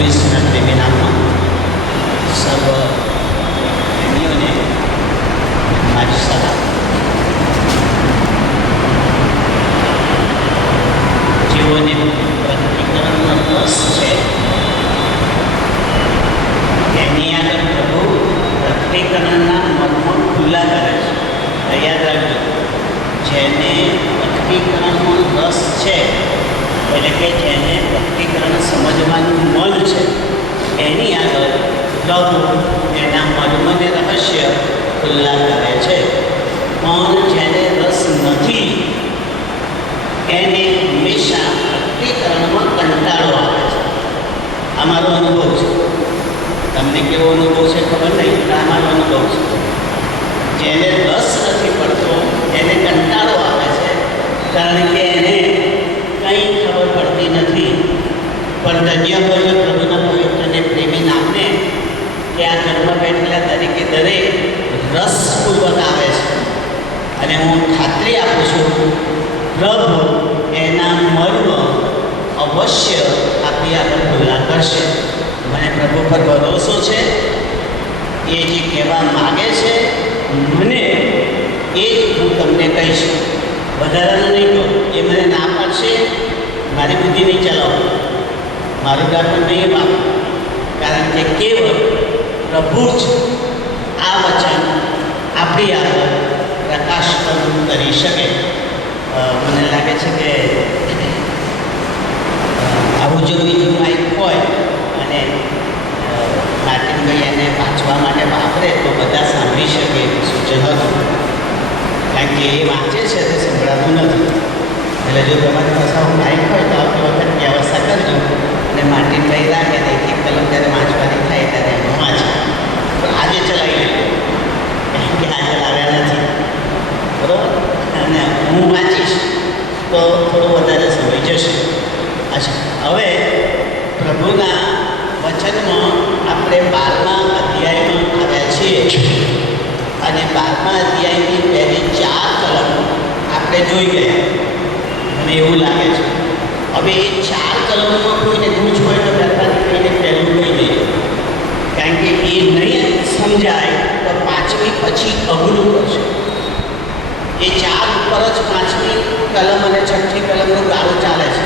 ઈશ્વરના પ્રેમી નામમાં સર્વ પ્રેમીઓને મારી સલાહ. જેઓને પ્રકટીકરણનો રસ છે એની આગળ પ્રભુ પ્રકટીકરણના મર્મો ખુલ્લા કરે છે. યાદ રાખજો, જેને પ્રકટીકરણનો રસ છે એટલે કે જેને પ્રકટીકરણ સમજવાનું મન છે એની આગળ પ્રભુ એના મર્મને રહસ્ય ખુલ્લા કરે છે. પણ જેને રસ નથી એને હંમેશા પ્રકટીકરણમાં કંટાળો આવે છે. આ મારો અનુભવ છે. તમને કેવો અનુભવ છે ખબર નહીં, પણ આ મારો અનુભવ છે. જેને રસ નથી પડતો એને કંટાળો આવે છે, કારણ કે એને કંઈ ખબર પડતી નથી. પણ ધન્ય હોય પ્રભુના પવિત્રને પ્રેમી નામને કે આ જન્મ બેઠેલા તરીકે દરેક રસપૂર્વક આવે છે. અને હું ખાતરી આપું છું, પ્રભુ એના મર્મ અવશ્ય આપણી આગળ ખુલ્લા કરશે. મને પ્રભુ પર ભરોસો છે. એ જે કહેવા માગે છે મને એ જ હું તમને કહીશ. વધારાનું નહીં કહું. એ મને ના પાડશે, મારી બુદ્ધિ નહીં ચલાવો, મારું ગાતું નહીં વાપરું, કારણ કે કેવળ પ્રભુ જ આ વચન આપણી આગળ પ્રકાશ કરી શકે. મને લાગે છે કે આવું જો બીજું માઇક હોય અને માર્ટિનભાઈ એને વાંચવા માટે વાપરે તો બધા સાંભળી શકે એવું સૂચન હતું. કારણ કે એ વાંચે છે તો સંભળાતું નથી. એટલે જો તમારી પાસે આવું માઇક હોય તો આવતી વખત વ્યવસ્થા કરજો અને માર્ટિનભાઈ રાખે ને એક કલમ ત્યારે વાંચવાની થાય ત્યારે એમાં વાંચે. પણ આજે ચલાવી લે, કારણ કે આજે લાવ્યા નથી, બરાબર. અને હું વાંચીશ તો થોડો વધારે સમય જશે. અચ્છા, હવે પ્રભુના વચનમાં આપણે 12મા અધ્યાયમાં આવ્યા છીએ અને 12મા અધ્યાયની પહેલી 4 કલમ આપણે જોઈ ગયા. મને એવું લાગે છે હવે એ 4 કલમોમાં કોઈને ગૂંચ હોય તો વેપારી કહીને પહેલું કહી દઈએ, કારણ કે એ નહીં સમજાય તો 5મી પછી અઘરું કરશે. એ 4 ઉપર જ 5મી કલમ અને 6ઠ્ઠી કલમનું ગાળું ચાલે છે.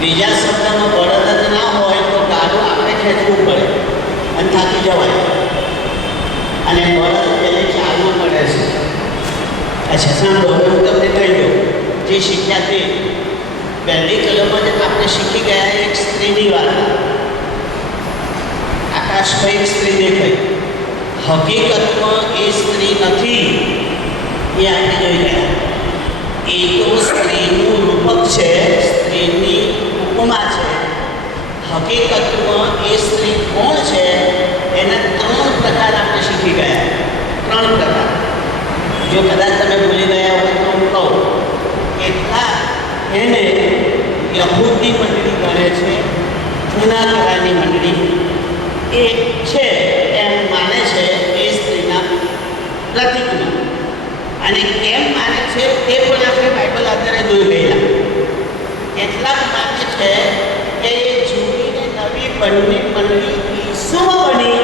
બીજા શબ્દમાં બળદ જ ના હોય તો ગાળું આપણે ખેંચવું પડે અને થાકી જવાય, અને બળદ પહેલે ચાલવું પડે છે. અચ્છા, સાંભળો, હવે હું તમને કહી દઉં જે શીખ્યા તે. પહેલી કલમમાં જ આપણે શીખી ગયા એક સ્ત્રીની વાર્તા. આકાશમાં એક સ્ત્રી દેખાઈ. હકીકતમાં એ સ્ત્રી નથી, એ આપણે જોઈ ગયા. એ તો સ્ત્રીનું રૂપક છે, સ્ત્રીની ઉપમા છે. હકીકતમાં એ સ્ત્રી કોણ છે એના 3 પ્રકાર આપણે શીખી ગયા. 3 પ્રકાર. જો કદાચ તમે ભૂલી ગયા હોય તો હું કહું. કેટલાક એને યહૂદી મંડળી ગણે છે, જૂના કરારની મંડળી એ છે એમ માને છે એ સ્ત્રીના પ્રતિકમાં. અને કેમ માને છે તે પણ આપણે બાઇબલ આધારે જોઈ ગયેલા. કેટલાક માને છે કે એ જૂની ને નવી બંને મંડળી ઈસુમાં બની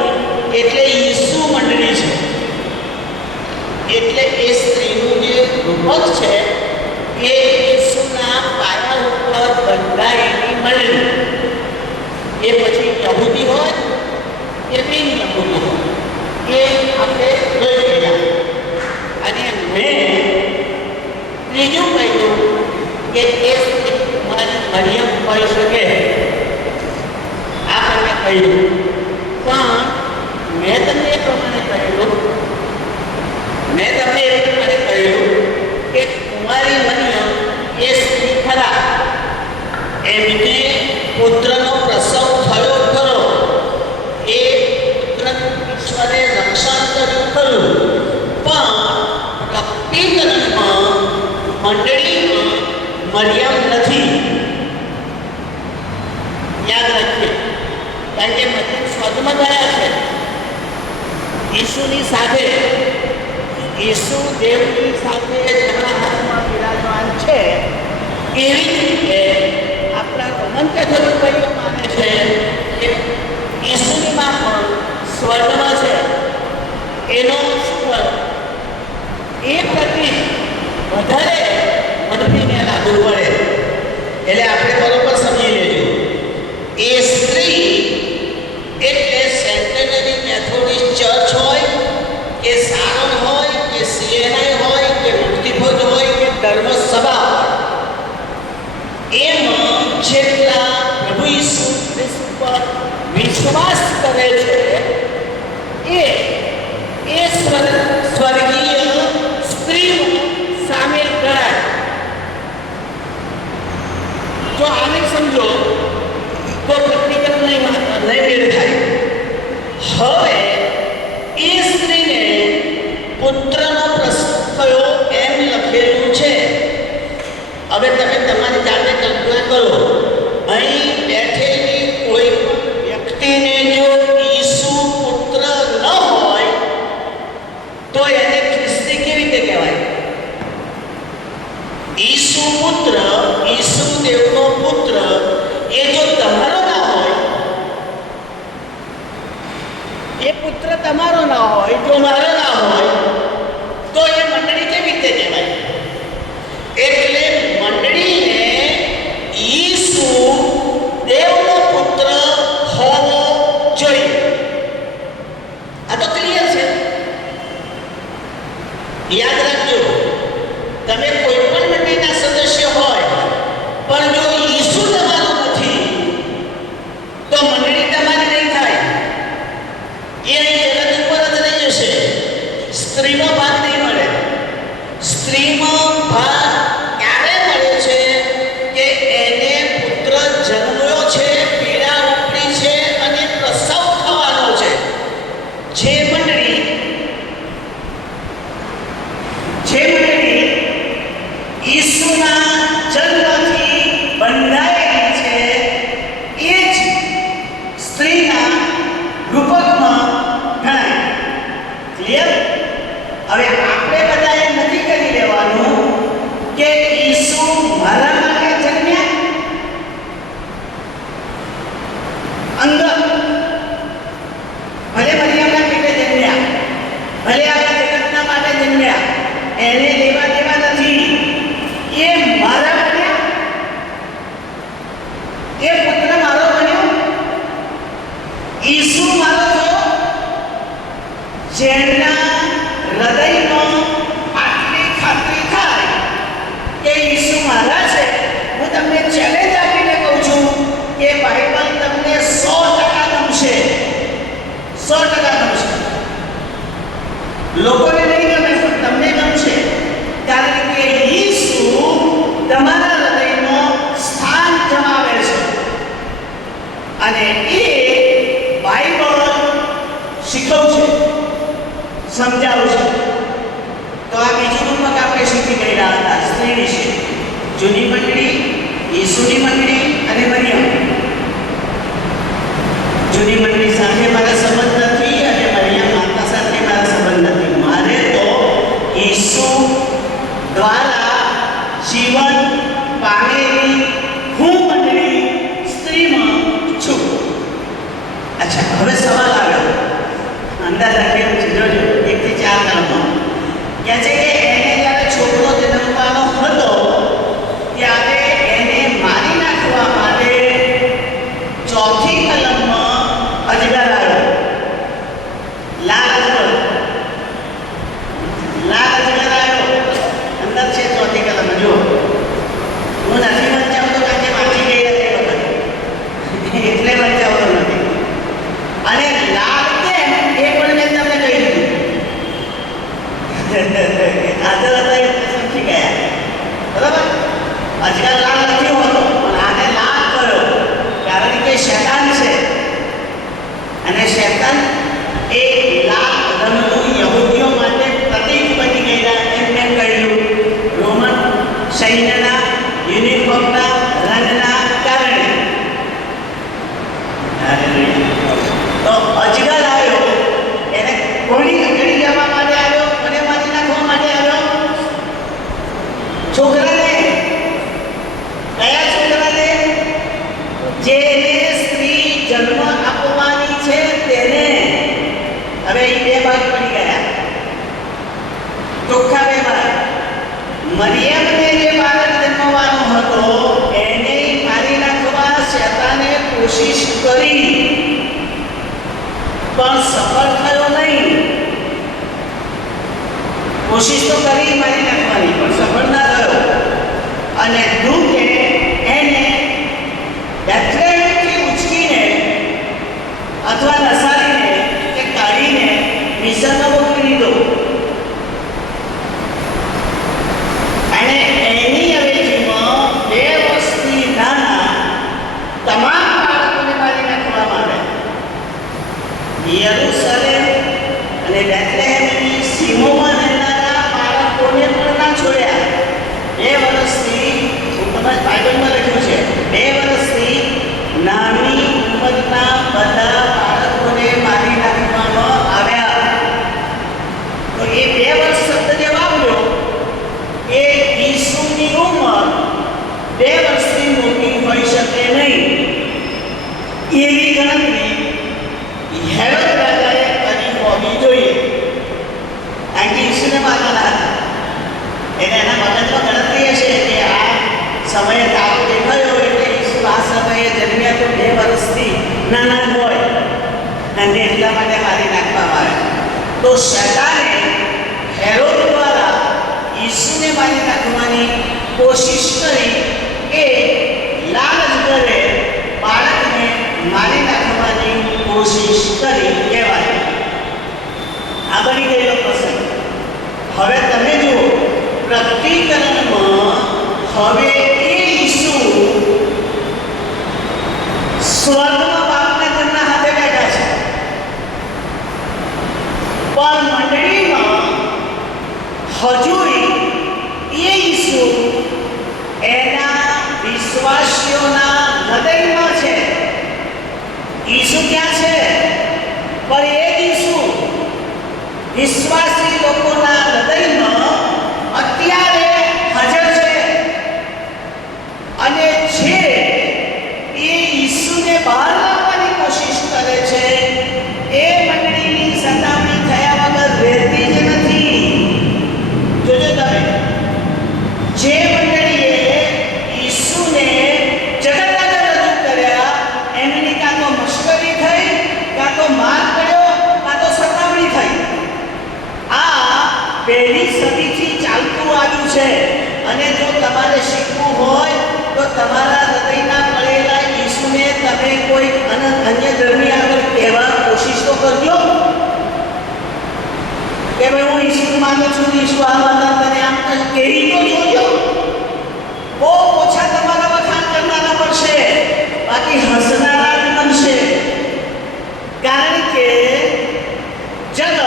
એટલે ઈસુ મંડળી છે. એટલે એ સ્ત્રીનું જે રૂપક છે એ ઈસુના પાયા ઉપર બંધાયેલી મંડળી. એ પછી યહૂદી હોય કે બિન યહૂદી હોય એ આપણે જોઈ ગયા. અને મેં ત્રીજું કહ્યું કે એ મરિયમ હોઈ શકે, આ મને કહ્યું. પણ મેં તમને એ પ્રમાણે કહ્યું કે કુંવારી મરિયમ એ સ્ત્રી ખરા, એમને પુત્રનો પ્રસવ થયો ખરો, એ પુત્રનું ઈશ્વરે રક્ષણ કર્યું ખરું, પણ પ્રકટીકરણમાં મંડળીમાં મરિયમ નથી. યાદ રાખીએ, કારણ કે મરિયમ સ્વર્ગમાં ગયા છે ઈસુની સાથે. ઈસુ દેવની સાથે જમણા હાથમાં બિરાજમાન છે. એવી જ રીતે આપણા રોમન કેથોલિક ભાઈઓ માને છે કહે છે એ સ્વર્ગીય સ્ત્રીમાં સામેલ કરાય. જો આને સમજો તો પ્રેક્ટિકલ નહીં મેળ થાય. હવે એ સ્ત્રીને પુત્રનો પ્રસવ થયો એમ લખેલું છે. હવે તમે તમારી જાતે કલ્પના કરો, અહીં બેઠેલી કોઈ પણ વ્યક્તિને જો ઈસુ પુત્ર ન હોય તો એને ખ્રિસ્તી કેવી રીતે કહેવાય? ઈસુ પુત્ર, ઈસુ દેવનો પુત્ર એ જો તમારો ના હોય, એ પુત્ર તમારો ના હોય, જો મારો ના હોય તો એ મંડળી કેવી રીતે કહેવાય? એટલે મંડળીને ઈસુ દેવનો પુત્ર હોવો જોઈએ. આ તો ક્લિયર છે. યાદ રાખજો, તમે કોઈ પણ મંડળીના સદસ્ય હોય પણ જો ઈસુ તમારો નથી તો મંડળી તમારી નહીં થાય. એ અહીં જગત ઉપર જ રહી જશે. સ્ત્રીનો ભાગ નહીં મળે. સ્ત્રીનો ભાગ ક્યારે મળે છે કે એને પુત્ર જન્મ્યો છે, પીડા ઉપડી છે અને પ્રસવ થવાનો છે. જે મંડળી ઈસુના જન્મથી બંધાયેલી છે એ જ સ્ત્રીના રૂપકમાં ગણાય. ક્લિયર? હવે આપણે બધાએ નક્કી કરી લેવાનું કે ઈસુ મારા માટે જન્મ્યા, અંગત ભલે મરિયમના પેટે જન્મ્યા, ભલે આખા જગતના માટે જન્મ્યા, એને લેવા દેવા નથી. એ મારા બન્યા, એ પુત્ર મારો બન્યો, ઈસુ મારો થયો. જેના હૃદયમાં આટલી ખાતરી થાય કે ઈસુ મારા છે, હું તમને ચેલેન્જ આપીને કહું છું કે બાઇબલ તમને 100% ગમશે. 100% ગમશે. લોકોને નહીં ગમે પણ તમને ગમશે, કારણ કે ઈસુ તમારા હૃદયમાં સ્થાન જમાવે છે અને એ બાઇબલ શીખવશે, સમજાવશે. તો આ બીજું રૂપક આપણે શીખી ગયેલા હતા સ્ત્રી વિશે. જૂની મંડળી, ઈસુની મંડળી અને મરિયમ. જૂની મંડળી સાથે મારા સંબંધ નથી અને મરિયમ માતા સાથે મારા સંબંધ નથી. મારે તો ઈસુ દ્વારા જીવન પામેલી હું મંડળી સ્ત્રીમાં છું. અચ્છા, હવે સવાલ આવ્યો, અંદાજ રાખેલું છે, જોજો 1 થી 4 કલમમાં કહે છે કે એને જ્યારે છોકરો જન્મવાનો હતો ત્યારે એને મારી નાખવા માટે 4થી કલમમાં અજગર આવ્યો. લાલ અજગર આવ્યો, અંદર છે 4થી કલમમાં. જો હું નથી વંચાવતો કારણ કે વાંચી ગઈ હતી વખત, એટલે વંચાવતો નથી. અને લાલ કેમ એ પણ મેં તમને કહી દીધું. આદર હતા સમજી ગયા, બરાબર? અજગર લાલ નથી હોતો પણ આને લાલ કર્યો કારણ કે શૈતાન છે અને શૈતાન એ લાલ રંગનું યહૂદીઓ માટે પ્રતીક બની ગયેલા એમ મેં કહ્યું. રોમન સૈન્યના યુનિફોર્મના રંગના કારણે. તો અજગર આવ્યો, એને કોની ઘડી જવા માટે આવ્યો, મને મારી નાખવા માટે આવ્યો? છોકરાને. કયા છોકરાને? જેને સ્ત્રી જન્મ આપવાની છે તેને. હવે એ 2 ભાગ પડી ગયા, ચોખ્ખા 2 ભાગ. મરિયમને જે બાળક જન્મવાનો હતો એને મારી નાખવા શૈતાને કોશિશ કરી પણ સફળ થયો નહીં. કોશિશ તો કરી મારી નાખવાની પણ સફળ ના થયો. અને દૂતે એને બેથલેહેમથી ઉચકીને અથવા નસા યરૂશલેમ અને બેથલેહેમની સીમોમાં રહેનારા બાળકોને પણ ના છોડ્યા. 2 વર્ષથી બાઇબલમાં લખ્યું છે 2 વર્ષથી નાની ઉંમરના બધા બાળકોને મારી નાખવામાં આવ્યા. તો એ 2 વર્ષ શબ્દ જે વાપર્યો એ ઈસુની ઉંમર 2 વર્ષથી મોટી હોઈ શકે નહીં એવી ગણતરી હેરોદ રાજાએ કરી હોવી જોઈએ. કારણ કે ઈસુને મારવાના હતા એને એના મગજમાં ગણતરી હશે કે આ સમયે તારો દેખાયો એટલે ઈસુ આ સમયે જન્મ્યા તો 2 વર્ષથી નાના હોય અને એટલા માટે મારી નાખવામાં આવે. તો શૈતાને હેરોદ દ્વારા ઈસુને મારી નાખવાની કોશિશ કરી એ લાલચ કરે બાળકને મારી નાખવાની કોશિશ કરી કહેવાય. આ બની ગયેલો પ્રસંગ. હવે તમે જુઓ પ્રકટીકરણમાં હવે એ ઈસુ સ્વર્ગમાં બાપના જમણા હાથે બેઠા છે, પણ મંડળીમાં હજુય એ ઈસુ એના વિશ્વાસીઓના હૃદયમાં છે. ઈસુ ક્યાં છે? પણ એ જ ઈસુ વિશ્વાસી લોકોના હૃદયમાં અત્યારે હાજર છે. અને જે એ ઈસુને બહાર લાવવાની કોશિશ કરે છે એ મંડળીની સતામણી થયા વગર રહેતી જ નથી. જોજો તમે, જે મંડળીએ ઈસુને જગત આગળ રજૂ કર્યા એમની કાં તો મશ્કરી થઈ, કાં તો માર પડ્યો, કાં તો સતામણી થઈ. આ પહેલી સદીથી ચાલતું આવ્યું છે. અને જો તમારે શીખવું હોય તો તમારા હૃદયના પડેલા ઈસુને તમે કોઈ અન્ય ધર્મી આગળ કહેવા કોશિશ તો કરજો કે ભાઈ હું ઈસુ માનું છું, ઈસુ આ માનતા તને આમ કહી તો જોજો. બહુ ઓછા તમારા વખાણ કરનારા પડશે, બાકી હસનારા જ બનશે. કારણ કે જગત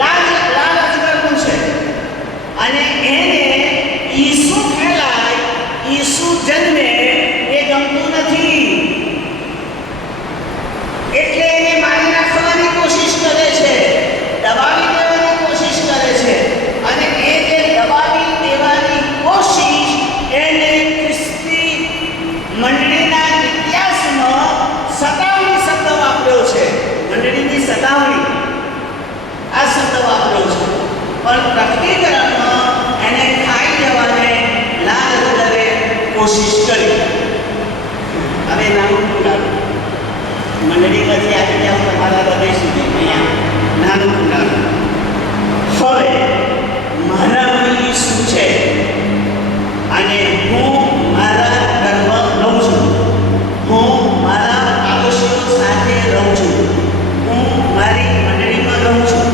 લાલ અજગરનું છે અને એને ઈસુ ફેલાય, ઈસુ જન્મે એ ગમતું નથી. એટલે એને મારી નાખવાની કોશિશ કરે છે, દબાવી દેવાની કોશિશ કરે છે. અને એ જે દબાવી દેવાની કોશિશ એને ખ્રિસ્તી મંડળીના ઇતિહાસમાં સતાવણી શબ્દ વાપર્યો છે. મંડળીની સતાવણી આ શબ્દ વાપર્યો છે. પણ પ્રકટીકરણમાં એને ખાઈ જવાને લાલ કરે કોશિશ કરી. હવે નાનું કુંડાળું મંડળીમાંથી આવી જાઓ તમારા હૃદય સુધી, અહીંયા નાનું કુંડાળું. હવે મારામાં ઈસુ છે અને હું મારા ઘરમાં રહું છું, હું મારા પાડોશીઓ સાથે રહું છું, હું મારી મંડળીમાં રહું છું.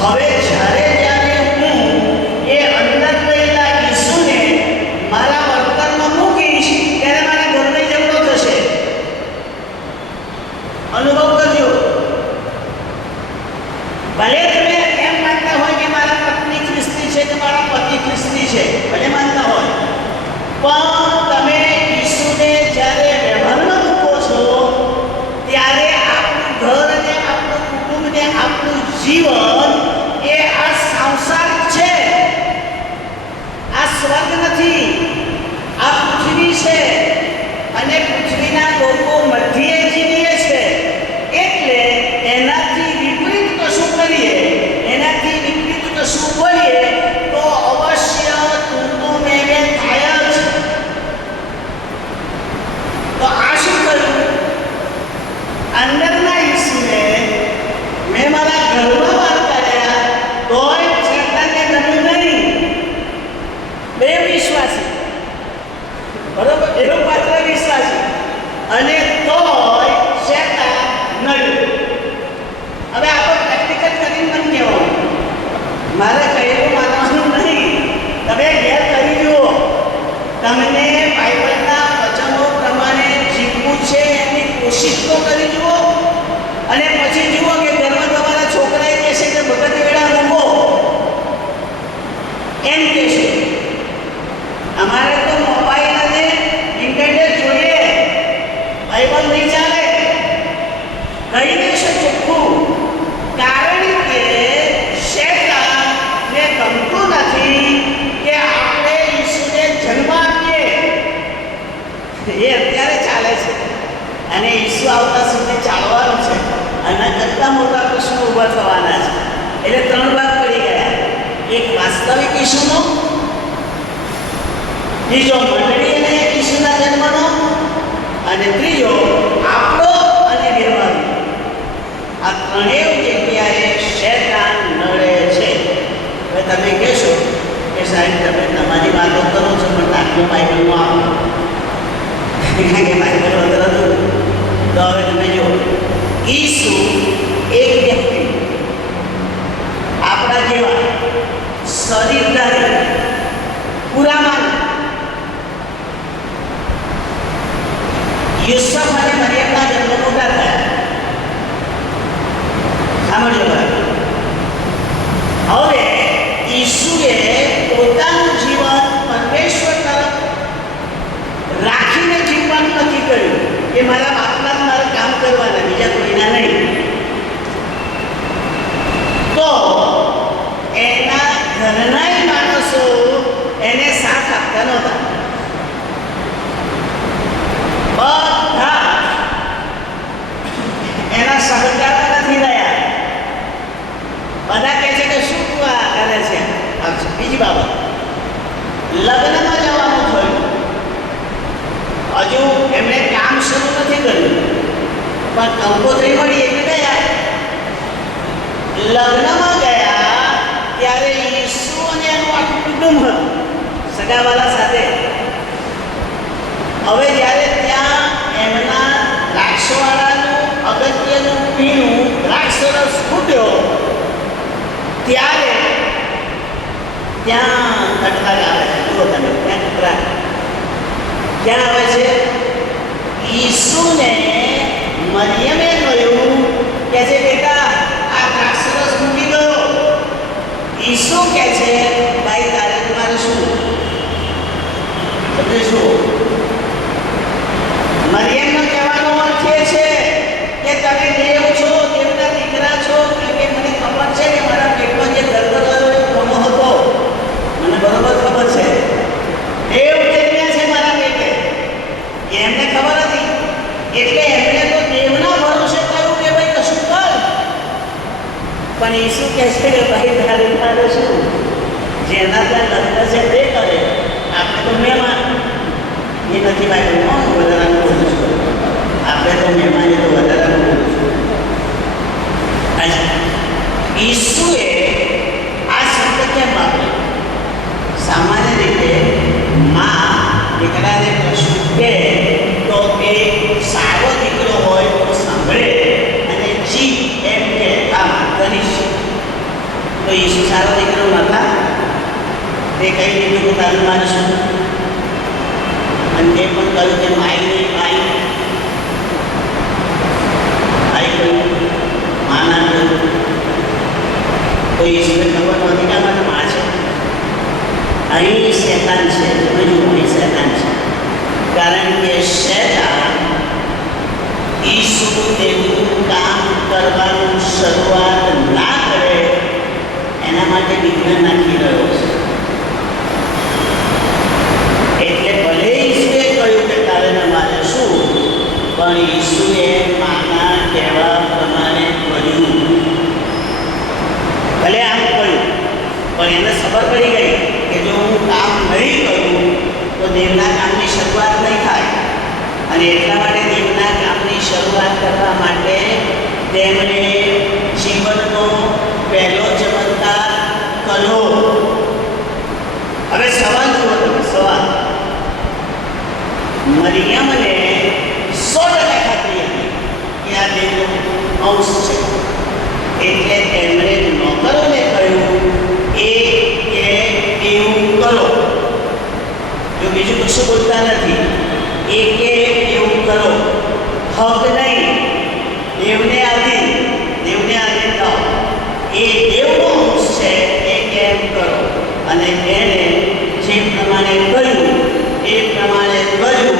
હવે જ્યારે હું એ અંદર રહેલા ઈસુને મારા વર્તનમાં મૂકીશ ત્યારે મારા ઘરને ઝઘડો થશે. અનુભવ કરજો. ભલે તમે એમ માનતા હોય કે મારા પત્ની ખ્રિસ્તી છે કે મારા પતિ ખ્રિસ્તી છે, ભલે માનતા હોય, પણ તમે ઈસુને જ્યારે વ્યવહારમાં મૂકો છો ત્યારે આપણું ઘર અને આપણું કુટુંબ ને આપણું જીવન એ આ સાંસારિક છે, આ સ્વર્ગ નથી, આ પૃથ્વી છે. અને પૃથ્વીના લોકો મધ્યે જીવીએ છે. એટલે એનાથી વિપરીત કશું કરીએ, એનાથી વિપરીત કશું બોલીએ તો અવશ્ય તું મેં થાય જ. તો આ શું કર્યું? અંદરના ઈસુને મેં મારા ઘરમાં વાર કર્યા તોય શેતાનને ગમ્યું નહીં. બે વિશ્વાસી, બરોબર, એનો પાત્ર વિશ્વાસી, અને તોય શેતાન નડ્યું. હવે આપણે પ્રેક્ટિકલ કરીને મને કહેવાનું, મારે કહેલું માનવાનું નહીં. તમે ઘેર કરી જુઓ, તમને બાઇબલના વચનો પ્રમાણે જીવવું છે એની કોશિશ તો કરી જુઓ. કહી દેશે ચોખ્ખું, કારણ કે શેતાનને ગમતું નથી કે આપણે ઈસુને જન્મ આપીએ. એ અત્યારે ચાલે છે અને ઈસુ આવતા સુધી ચાલવાનું છે. આના કરતાં મોટા પ્રશ્નો ઊભા થવાના છે. એટલે 3 ભાગ પડી ગયા. એક વાસ્તવિક ઈસુનો, બીજો મંડળી અને ઈસુના જન્મનો, અને ત્રીજો આપણો અને નિર્માણ. આ ત્રણેય જગ્યાએ શેતાન નડે છે. હવે તમે કહેશો કે સાહેબ તમે તમારી વાતો કરો છો પણ દાખલો બાઇબલમાં આપો, કારણ કે બાઇબલ વગર હતું. તો હવે તમે જો ઈસુ એક વ્યક્તિ આપણા જેવા શરીરધારી પુરામાન યુસુફ અને મરિયમના જન્મ મોટા થયા. સાંભળજો બરાબર. હવે ઈસુએ પોતાનું જીવન પરમેશ્વર તરફ રાખીને જીવવાનું નક્કી કર્યું કે મારા બાપના જ મારે કામ કરવાના, બીજા કોઈના નહીં. તો એના ઘરના માણસો એને સાથ આપતા નહોતા. બધા એના સહકાર નથી રહ્યા. બધા કહે છે કે શું તું આ કરે છે. બીજી બાબત, લગ્નમાં જવાનું થયું, હજુ એમણે કામ શરૂ નથી કર્યું, પણ કંકોત્રી મળી એટલે ગયા. લગ્નમાં ગયા ત્યારે ઈસુ અને એનું આખું કુટુંબ હતું સગાવાલા સાથે. હવે જ્યારે ત્યાં એમના દ્રાક્ષવાળાનું અગત્યનું પીણું દ્રાક્ષરસ ફૂટ્યો ત્યારે ત્યાં ખટખટ આવે છે. જુઓ તમે, ત્યાં ખટખટ ક્યાં આવે છે? ઈસુને મરિયમે કહ્યું કે છે બેટા આ દ્રાક્ષરસ ફૂટી ગયો. ઈસુ કહે છે ભાઈ તારે તમારે શું સમજે શું? મરિયમનો કહેવાનો અર્થ એ છે કે તમે દેવ છો, દેવના દીકરા છો. કે મને ખબર છે કે મારા પેટમાં જે દર્દ રહ્યો એ કોનો હતો, મને બરોબર ખબર છે. દેવ જન્મ્યા છે મારા પેટે, એમને ખબર હતી. એટલે એમણે તો દેવના ભરોસે કહ્યું કે ભાઈ કશું કર. પણ ઈસુ કહે છે કે ભાઈ તારે શું, જેના ત્યાં લગ્ન છે તે કરે, આપણે તો મહેમાન. એ નથી બાઇબલમાં વધારાનું બોલું છું. આપણે તો મહેમાન, એ તો વધારાનું બોલું છું. ઈસુએ આ શબ્દ કેમ વાપર્યો? સામાન્ય રીતે માં દીકરાને કશું કહે તો એ સારો દીકરો હોય તો સાંભળે અને જી એમ કે કામ કરીશ. તો ઈસુ સારો દીકરો નહોતા. તે કહી દીધું કે તારું મારે શું, અને તે પણ કહ્યું કે માઈ કહ્યું માના કહ્યું. તો ઈસુને ખબર નહોતી કે મને માં છે. અહીં શેતાન છે. તમે જુઓ, અહીં શેતાન છે. કારણ કે શેતાન ઈસુ તેવું કામ કરવાનું શરૂઆત ના કરે એના માટે વિઘ્ન નાખી રહ્યો છે. એટલે ભલે ઈસુએ કહ્યું કે તારે મારે શું, પણ ઈસુએ માના કહેવા પ્રમાણે કર્યું. ભલે આમ કહ્યું, પણ એને ખબર પડી ગઈ કે જો હું કામ નહીં કરું તો દેવના કામની શરૂઆત નહીં થાય. અને એટલા માટે દેવના કામની શરૂઆત કરવા માટે તેમણે જીવનનો પહેલો ચમત્કાર કર્યો. હવે સવાલ જુઓ તમે, સવાલ. મરિયમને 100% ખાતરી હતી કે આ દેવનો અંશ છે. એટલે તેમણે નોકરોને કહ્યું કે એવું કરો. જો બીજું કશું બોલતા નથી. એ કે એવું કરો, હક નહીં, દેવને આધીન થાઓ. એ દેવનો અંશ છે એ કેમ કરો. અને એણે જે પ્રમાણે કહ્યું એ પ્રમાણે કર્યું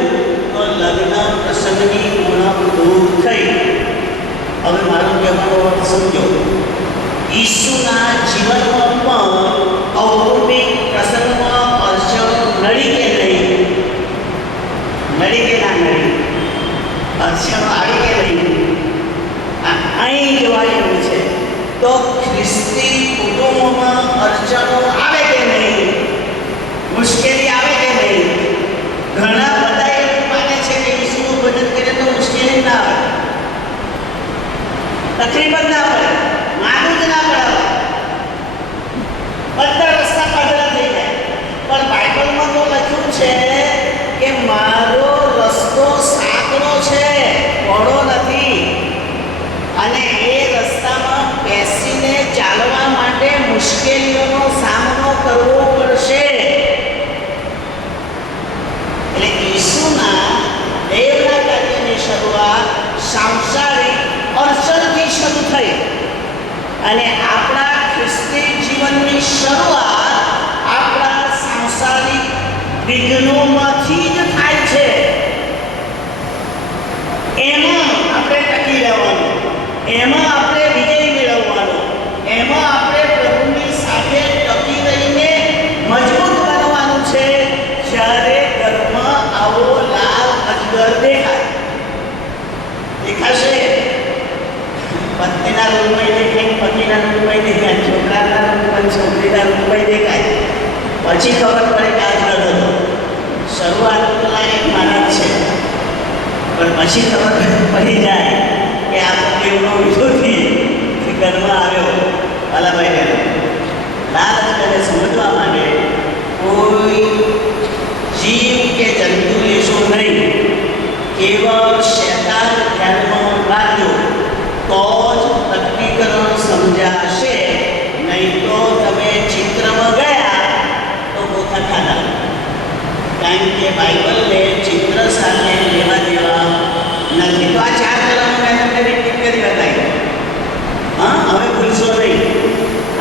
તો લગ્ન પ્રસંગની ઉણપ દૂર થઈ. હવે મારો કહેવાનો અર્થ સમજો. ઈસુના જીવનમાં પણ કૌટુંબિક પ્રસંગમાં અડચણો નડી કે નહીં? નડી કે ના નડી? અડચણો આવી કે નહીં? અહીં જોવા જેવું છે. તો ખ્રિસ્તી કુટુંબોમાં અડચણો આવે કે નહીં? મુશ્કેલી આવે કે નહીં? ઘણા બધા એવું માને છે કે ઈસુનું ભજન કરે તો મુશ્કેલી ના આવે, તકલીફ જ ના પડે, માનું જ ના પડે, બધા રસ્તા પાછળ થઈ જાય. પણ બાઇબલમાં તો લખ્યું છે કે મારો રસ્તો સાંકડો છે, પહોળો નથી, અને એ રસ્તામાં બેસીને ચાલવા માટે મુશ્કેલીઓનો સામનો કરવો પડશે. એટલે ઈસુના દેવના કાર્યની શરૂઆત સાંસારિક અડચણથી શરૂ થઈ અને આપણા ખ્રિસ્તી જીવનની શરૂઆત આપણા સાંસારિક વિઘ્નોમાંથી જ થાય છે. એમાં આપણે ટકી રહેવાનું, એમાં આપણે વિજય મેળવવાનો, એમાં આપણે પ્રભુની સાથે ટકી રહીને મજબૂત બનવાનું છે. જ્યારે ઘરમાં આવો લાલ અજગર દેખાશે, પત્નીના રૂપમાં દેખાય, પતિના રૂપમાં દેખાય, છોકરાના રૂપમાં, છોકરીના રૂપમાં દેખાય, પછી ખબર પડે કે અજગર હતો. શરૂઆત તો લાગે માનવ છે, પણ પછી ખબર પડી જાય કે આ તો દેવનો વિરોધી ઘરમાં આવ્યો. વાલાભાઈ કહ્યું લાલ અજગરને સમજવા માટે કોઈ જીવ કે જંતુ લેશો નહીં, કેવળ શેતાન ધ્યાનમાં રાખજો, તો જ તકનીકરણ સમજાશે. નહીં તો તમે ચિત્રમાં ગયા તો ગોથા ખાધા. કારણ કે બાઇબલને ચિત્ર સાથે લેવા દેવા નથી. તો આ 4 કલમો મેં તમને રિપીટ કરી બતાવી. હા, હવે ભૂલશો નહીં.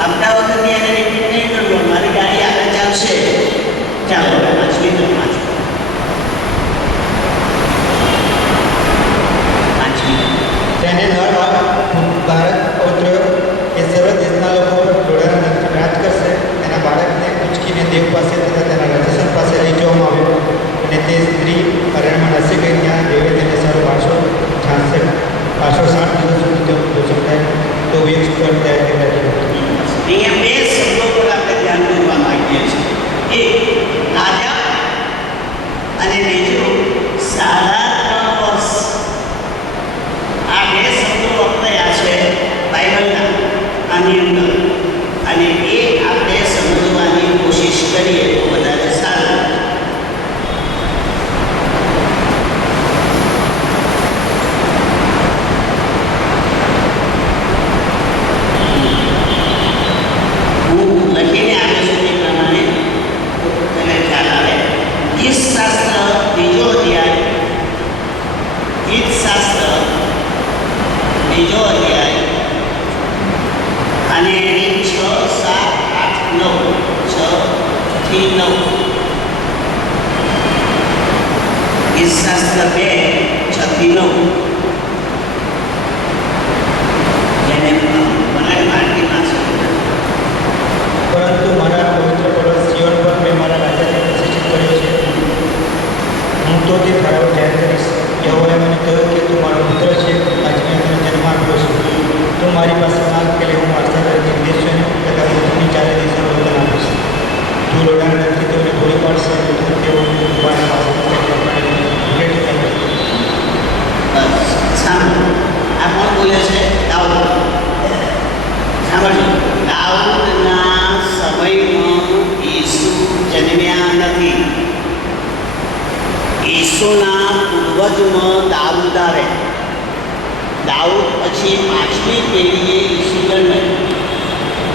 આવતા વખતે એને રિપીટ નહીં કરવું. મારી ગાડી આગળ ચાલશે. ચાલો હવે 5 મિનિટ. તેને નર ભારત પૌત્ર એ સર્વ દેશના લોકો જોડાના નરથી પ્રાર્થ કરશે. તેના બાળકને ઉંચકીને દેવ પાસે તથા તેના રાજસ્થાન પાસે લઈ જવામાં આવ્યો, અને તે સ્ત્રી અરણ્યમાં નસી ગઈ. ત્યાં દેવે તેને સર્વ 560 દિવસ સુધી તેનું પોષણ થાય તો વૃક્ષ પર તૈયાર કરી રાખ્યું. અહીંયા બે શબ્દો પર આપણે ધ્યાન દોરવા માંગીએ છીએ. એક રાજા અને બીજું 3.5 વર્ષ. આ બે શબ્દો વપરાયા છે બાઇબલના આની અંદર, અને એ આપણે સમજવાની કોશિશ કરીએ તો વધારે સારું. હું લખીને આવ્યો છું તે પ્રમાણે તમે ખ્યાલ આવે. ગીતશાસ્ત્ર 3 અધ્યાય, ગીતશાસ્ત્ર 3 અધ્યાય અને 6, 7, 8, 9, 6 થી 9. ગીતશાસ્ત્ર 2, 6 થી 9. જેને બનાવી માર્ટીમાં છે. પરંતુ મારા પવિત્ર પર્વત સિયોન પર મેં મારા રાજાને પ્રતિષ્ઠિત કર્યો છે. હું તો તે ફરાવ જાહેર કરીશ. યહોવાએ મને કહ્યું કે તું મારો પુત્ર છે, આજ મેં તને જન્મ આપ્યો છે. તું મારી પાસે માગ કે હું વારસા તરીકે દેશોને તથા પૃથ્વીની 4 દેશોને વતન આપીશ. તું લોડાના નથી તેઓને પૂરી પાડશે, તું તેઓ ઉભાના પાસે ભેટ કરીશ. સાંભળો, આ કોણ બોલે છે? દાઉદ. સાંભળજો, દાઉદના સમયમાં ઈસુ જન્મ્યા નથી. ઈસુના પૂર્વજમાં દાઉદ આવે. દાઉદ પછી 5મી પેઢીએ ઈસુ જન્મે,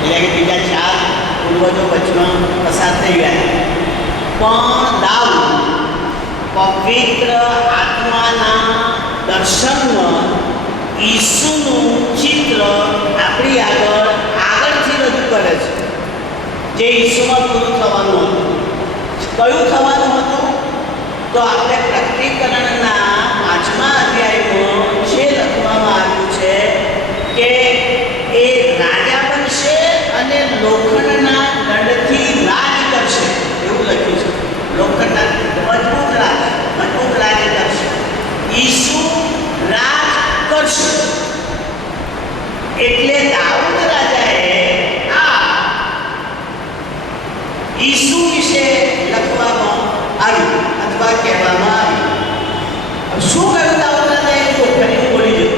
એટલે કે બીજા 4 પૂર્વજો વચમાં પસાર થઈ ગયા. પણ દાઉદ પવિત્ર આત્માના દર્શનમાં ઈસુનું ચિત્ર આપણી આગળથી રજૂ કરે છે, જે ઈસુમાં પૂરું થવાનું હતું. કયું થવાનું હતું? તો આપણે પ્રકટીકરણના 5મા અધ્યાયમાં જે લખવામાં આવ્યું છે એ રાજા બનશે અને લોખંડના દંડથી રાજ કરશે, એવું લખ્યું છે. લોખંડના મજબૂત રાજ કરશે. ઈસુ રાજ કરશે. એટલે દાઉદ રાજાએ આ ઈસુ વિશે લખવામાં આવ્યું અથવા કહેવામાં આવ્યું. શું કહ્યું દાઉદ રાજાએ? તો ફરી બોલી દો.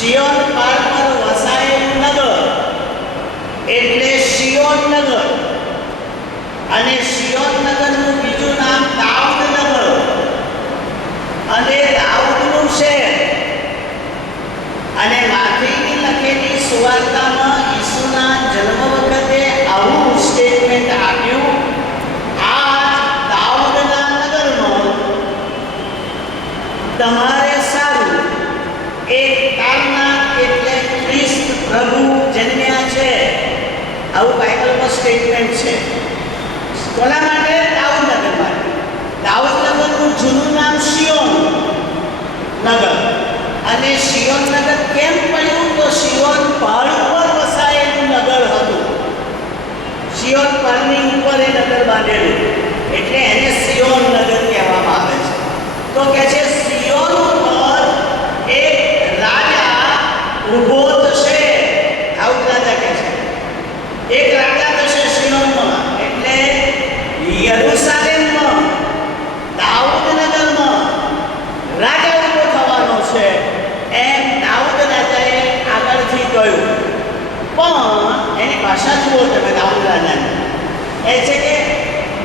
સિયોન પહાડ પર વસાયેલું નગર એટલે સિયોન નગર. અને સિયોન નગરનું બીજું નામ દાઉદ નગર અને દાઉદનું શહેર. અને માથેની લખેલી સુવાર્તામાં ઈસુના જન્મ વખતે આવું સ્ટેટમેન્ટ આપ્યું, આ દાઉદના નગરમાં તમારે સારું એક તારનાક એટલે ખ્રિસ્ત પ્રભુ જન્મ્યા છે. આવું બાઇબલમાં સ્ટેટમેન્ટ છે. કોના માટે? દાઉદ નગર માટે. દાઉદ નગરનું જૂનું નામ સિયોન નગર. અને સિયોન નગર કેમ પડ્યું? તો સિયોન પહાડ ઉપર વસાયેલું નગર હતું. સિયોન પહાડની ઉપર એ નગર બાંધેલું એટલે એને સિયોન નગર કહેવામાં આવે છે. તો કહે છે સિયોન ઉપર એક રાજા ઊભો થશે. દાઉદ રાજા કહે છે એક રાજા થશે સિયોનમાં, એટલે યરૂશાલેમમાં દાઉદ નગરમાં રાજા ઊભો થવાનો છે એમ દાઉદ રાજાએ આગળથી કહ્યું. પણ એની ભાષા જુઓ તમે દાઉદ રાજાની. એ છે કે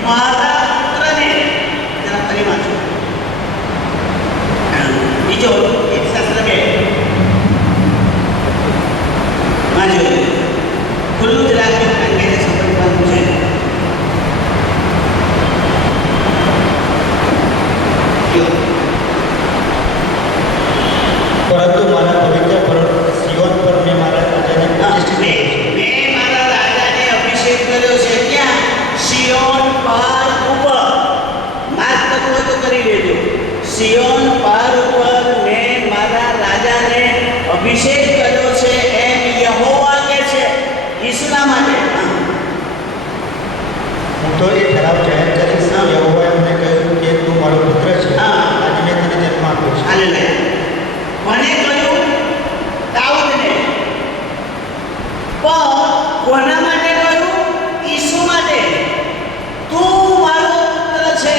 મારા પુત્રને જરા ફરી વાંચો. બીજો એક શાસ્ત્ર બે વાંચો. ખુલ્લું જ રાખજો કારણ કે એને સમજવાનું છે. પરંતુ મારા પવિત્ર પર્વત સિયોન પર મેં મારા રાજાને પ્રતિષ્ઠિત કર્યો છે. મેં મારા રાજાને અભિષેક કર્યો છે. ક્યાં? સિયોન પહાડ ઉપર. માર્ક કરવું હોય તો કરી લેજો. સિયોન પહાડ ઉપર મેં મારા રાજાને અભિષેક કર્યો છે એમ યહોવા કહે છે. ઈસુના માટે. હું તો એ ઠરાવ જાહેર કરીશ, યહોવાએ મને કહ્યું કે તું મારો પુત્ર છે, આજે મેં તને જન્મ આપ્યો છે. હાલેલુયા. મને કહ્યું દાઉદને. પણ કોના માટે કહ્યું? ઈસુ માટે. તું મારો પુત્ર છે,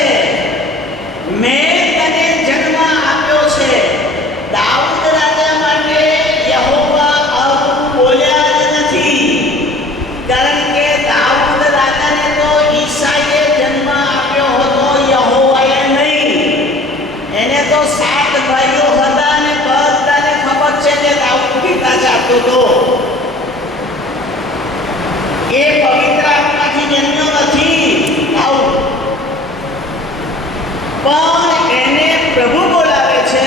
મેં તને જન્મ આપ્યો છે. દાઉદ રાજા માટે યહોવા આવું બોલ્યા જ નથી. કારણ કે દાઉદ રાજાને તો ઈસાઈએ જન્મ આપ્યો હતો, યહોવાએ નહીં. એને તો 7 ભાઈઓ હતા અને બધાને ખબર છે કે દાઉદ પિતા ચાહતો હતો. એ પવિત્ર આત્માથી જન્મ્યો નથી દાઉદ. પણ એને પ્રભુ બોલાવે છે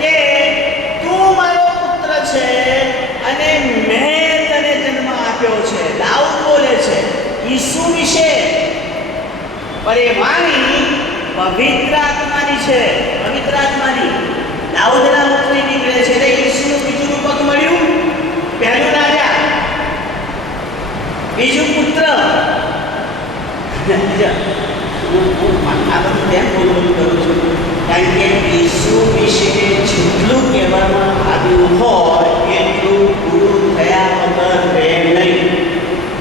કે તું મારો પુત્ર છે અને મેં તને જન્મ આપ્યો છે. દાઉદ બોલે છે ઈસુ વિશે. પણ એ વાણી પવિત્ર આત્માની છે. પવિત્ર આત્માની દાઉદના મુખથી નીકળે છે. એટલે ઈસુનું બીજું રૂપક મળ્યું. પહેલું રાજા, બીજું પુત્ર. આ બધું કેમ બોલવું કરું છું? કારણ કે ઈસુ વિશે જેટલું કહેવામાં આવ્યું હોય એટલું પૂરું થયા વગર રહે નહીં.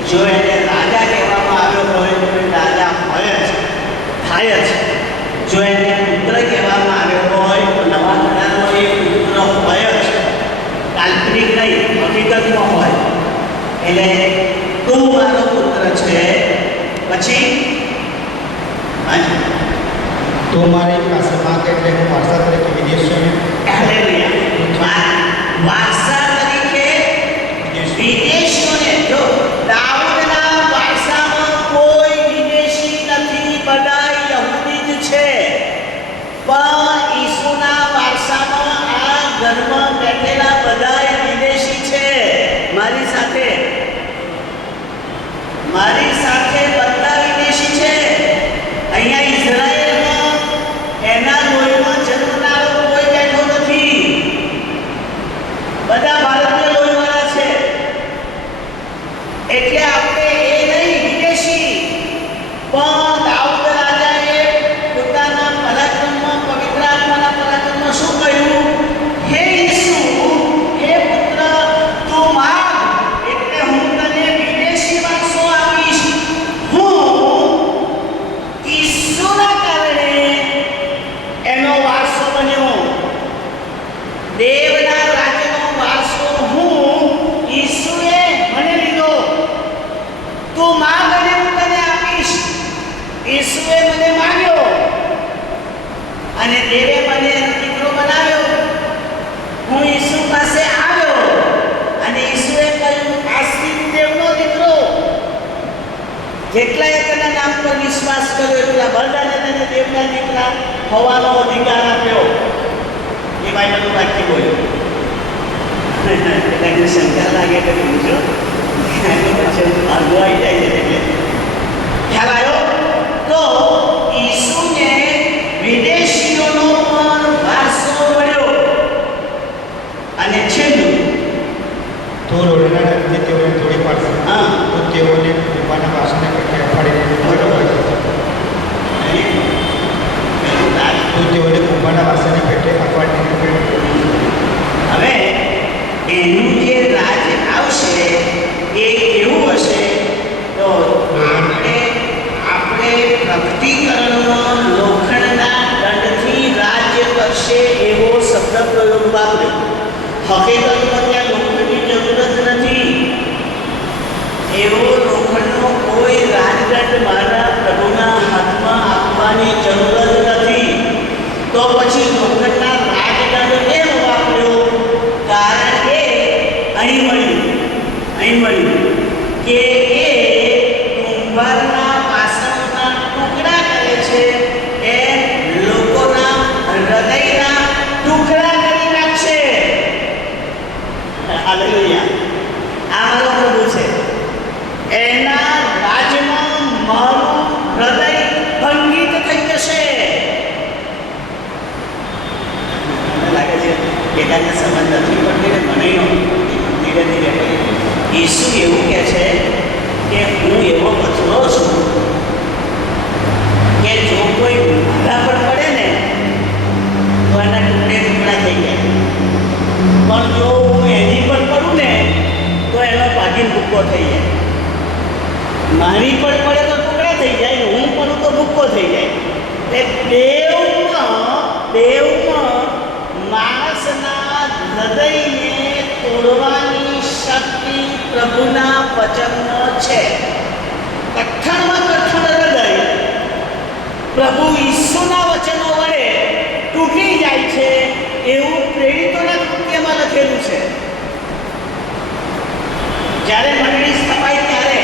જો એને રાજા કહેવામાં આવ્યો હોય તો એ રાજા હોય જ, થાય જ. જો એને પુત્ર કહેવામાં આવ્યો હોય તો નવા ઘડાનો એ પુત્ર હોય જ, કાલ્પનિક નહીં, હકીકતમાં હોય. એટલે તું મારો પુત્ર છે. પછી તું મારી પાસે માંગ એટલે હું વારસા તરીકે વિદેશીઓને વારસા તરીકે વિદેશીઓને. જો દાઉદના વારસામાં કોઈ વિદેશી નથી, બધા યહૂદી જ છે. પણ ઈસુના વારસામાં આ ઘરમાં બેઠેલા બધા વિદેશી છે. મારી સાથે બધા વિદેશી છે. અહીંયા ઇઝરાયેલમાં જેટલા એના નામ પર વિશ્વાસ કર્યો એટલા બધાને તેને દેવના દીકરા હોવાનો અધિકાર આપ્યો. એ બાઈબલનું વાક્ય બોલ્યું. એટલે શંકા લાગે કે પૂછો આગળ આવી જાય છે એટલે ખ્યાલ આવ્યો. તો ઈસુને વિદેશીઓનો પણ વારસો મળ્યો. અને છેલ્લું તો રોડના રસ્તે તેઓને થોડી પાડશે. હા તો તેઓને કૃપાના વાસના કરતા અફાડીને બરોબર તો તેઓને કૃપાના વાસના પેટે અફાડીને હવે એનું જે રાજ આવશે એ કેવું હશે તો આપણે પ્રગટીકરણમાં લોખંડના દંડથી રાજ્ય કરશે એવો શબ્દ પ્રયોગ વાપર્યો. હકીકતમાં ત્યાં લોખંડની જરૂર જ નથી. એવો લોખંડનો કોઈ રાજદંડ મારા પ્રભુના હાથમાં આપવાની જરૂર જ નથી. તો પછી લોખંડના રાજદંડ કેમ વાપર્યો? કારણ કે અહીં મળ્યું કે એ કુંભારના વાસણોના ટુકડા કરે છે એ લોકોના હૃદયના ટુકડા કરી નાખશે. હાલેલુયા. આ મારો પ્રભુ છે. એના રાજમાં મારું હૃદય ભંગિત થઈ જશે. મને લાગે છે કેટલાને સમજ નથી પડતી ને મને ધીરે ધીરે ઈસુ એવું કહે છે કે હું એવો કચરો છું કે જો કોઈ મારા પર પડે ને તો એના ટુકડે ટુકડા થઈ જાય. પણ જો હું એની પર પડું ને તો એનો ભાગીન ભૂક્કો થઈ જાય. મારી પર પડે તો ટુકડા થઈ જાય, હું પડું તો ભૂક્કો થઈ જાય. એટલે દેવમાં માણસના હૃદયને તોડવાની શક્તિ પ્રભુના વચનમાં છે. કઠણમાં કઠણ હૃદય પ્રભુ ઈસુના વચનો વડે તૂટી જાય છે એવું પ્રેરિતોના કૃત્યમાં લખેલું છે. જ્યારે મંડળી સ્થપાઈ ત્યારે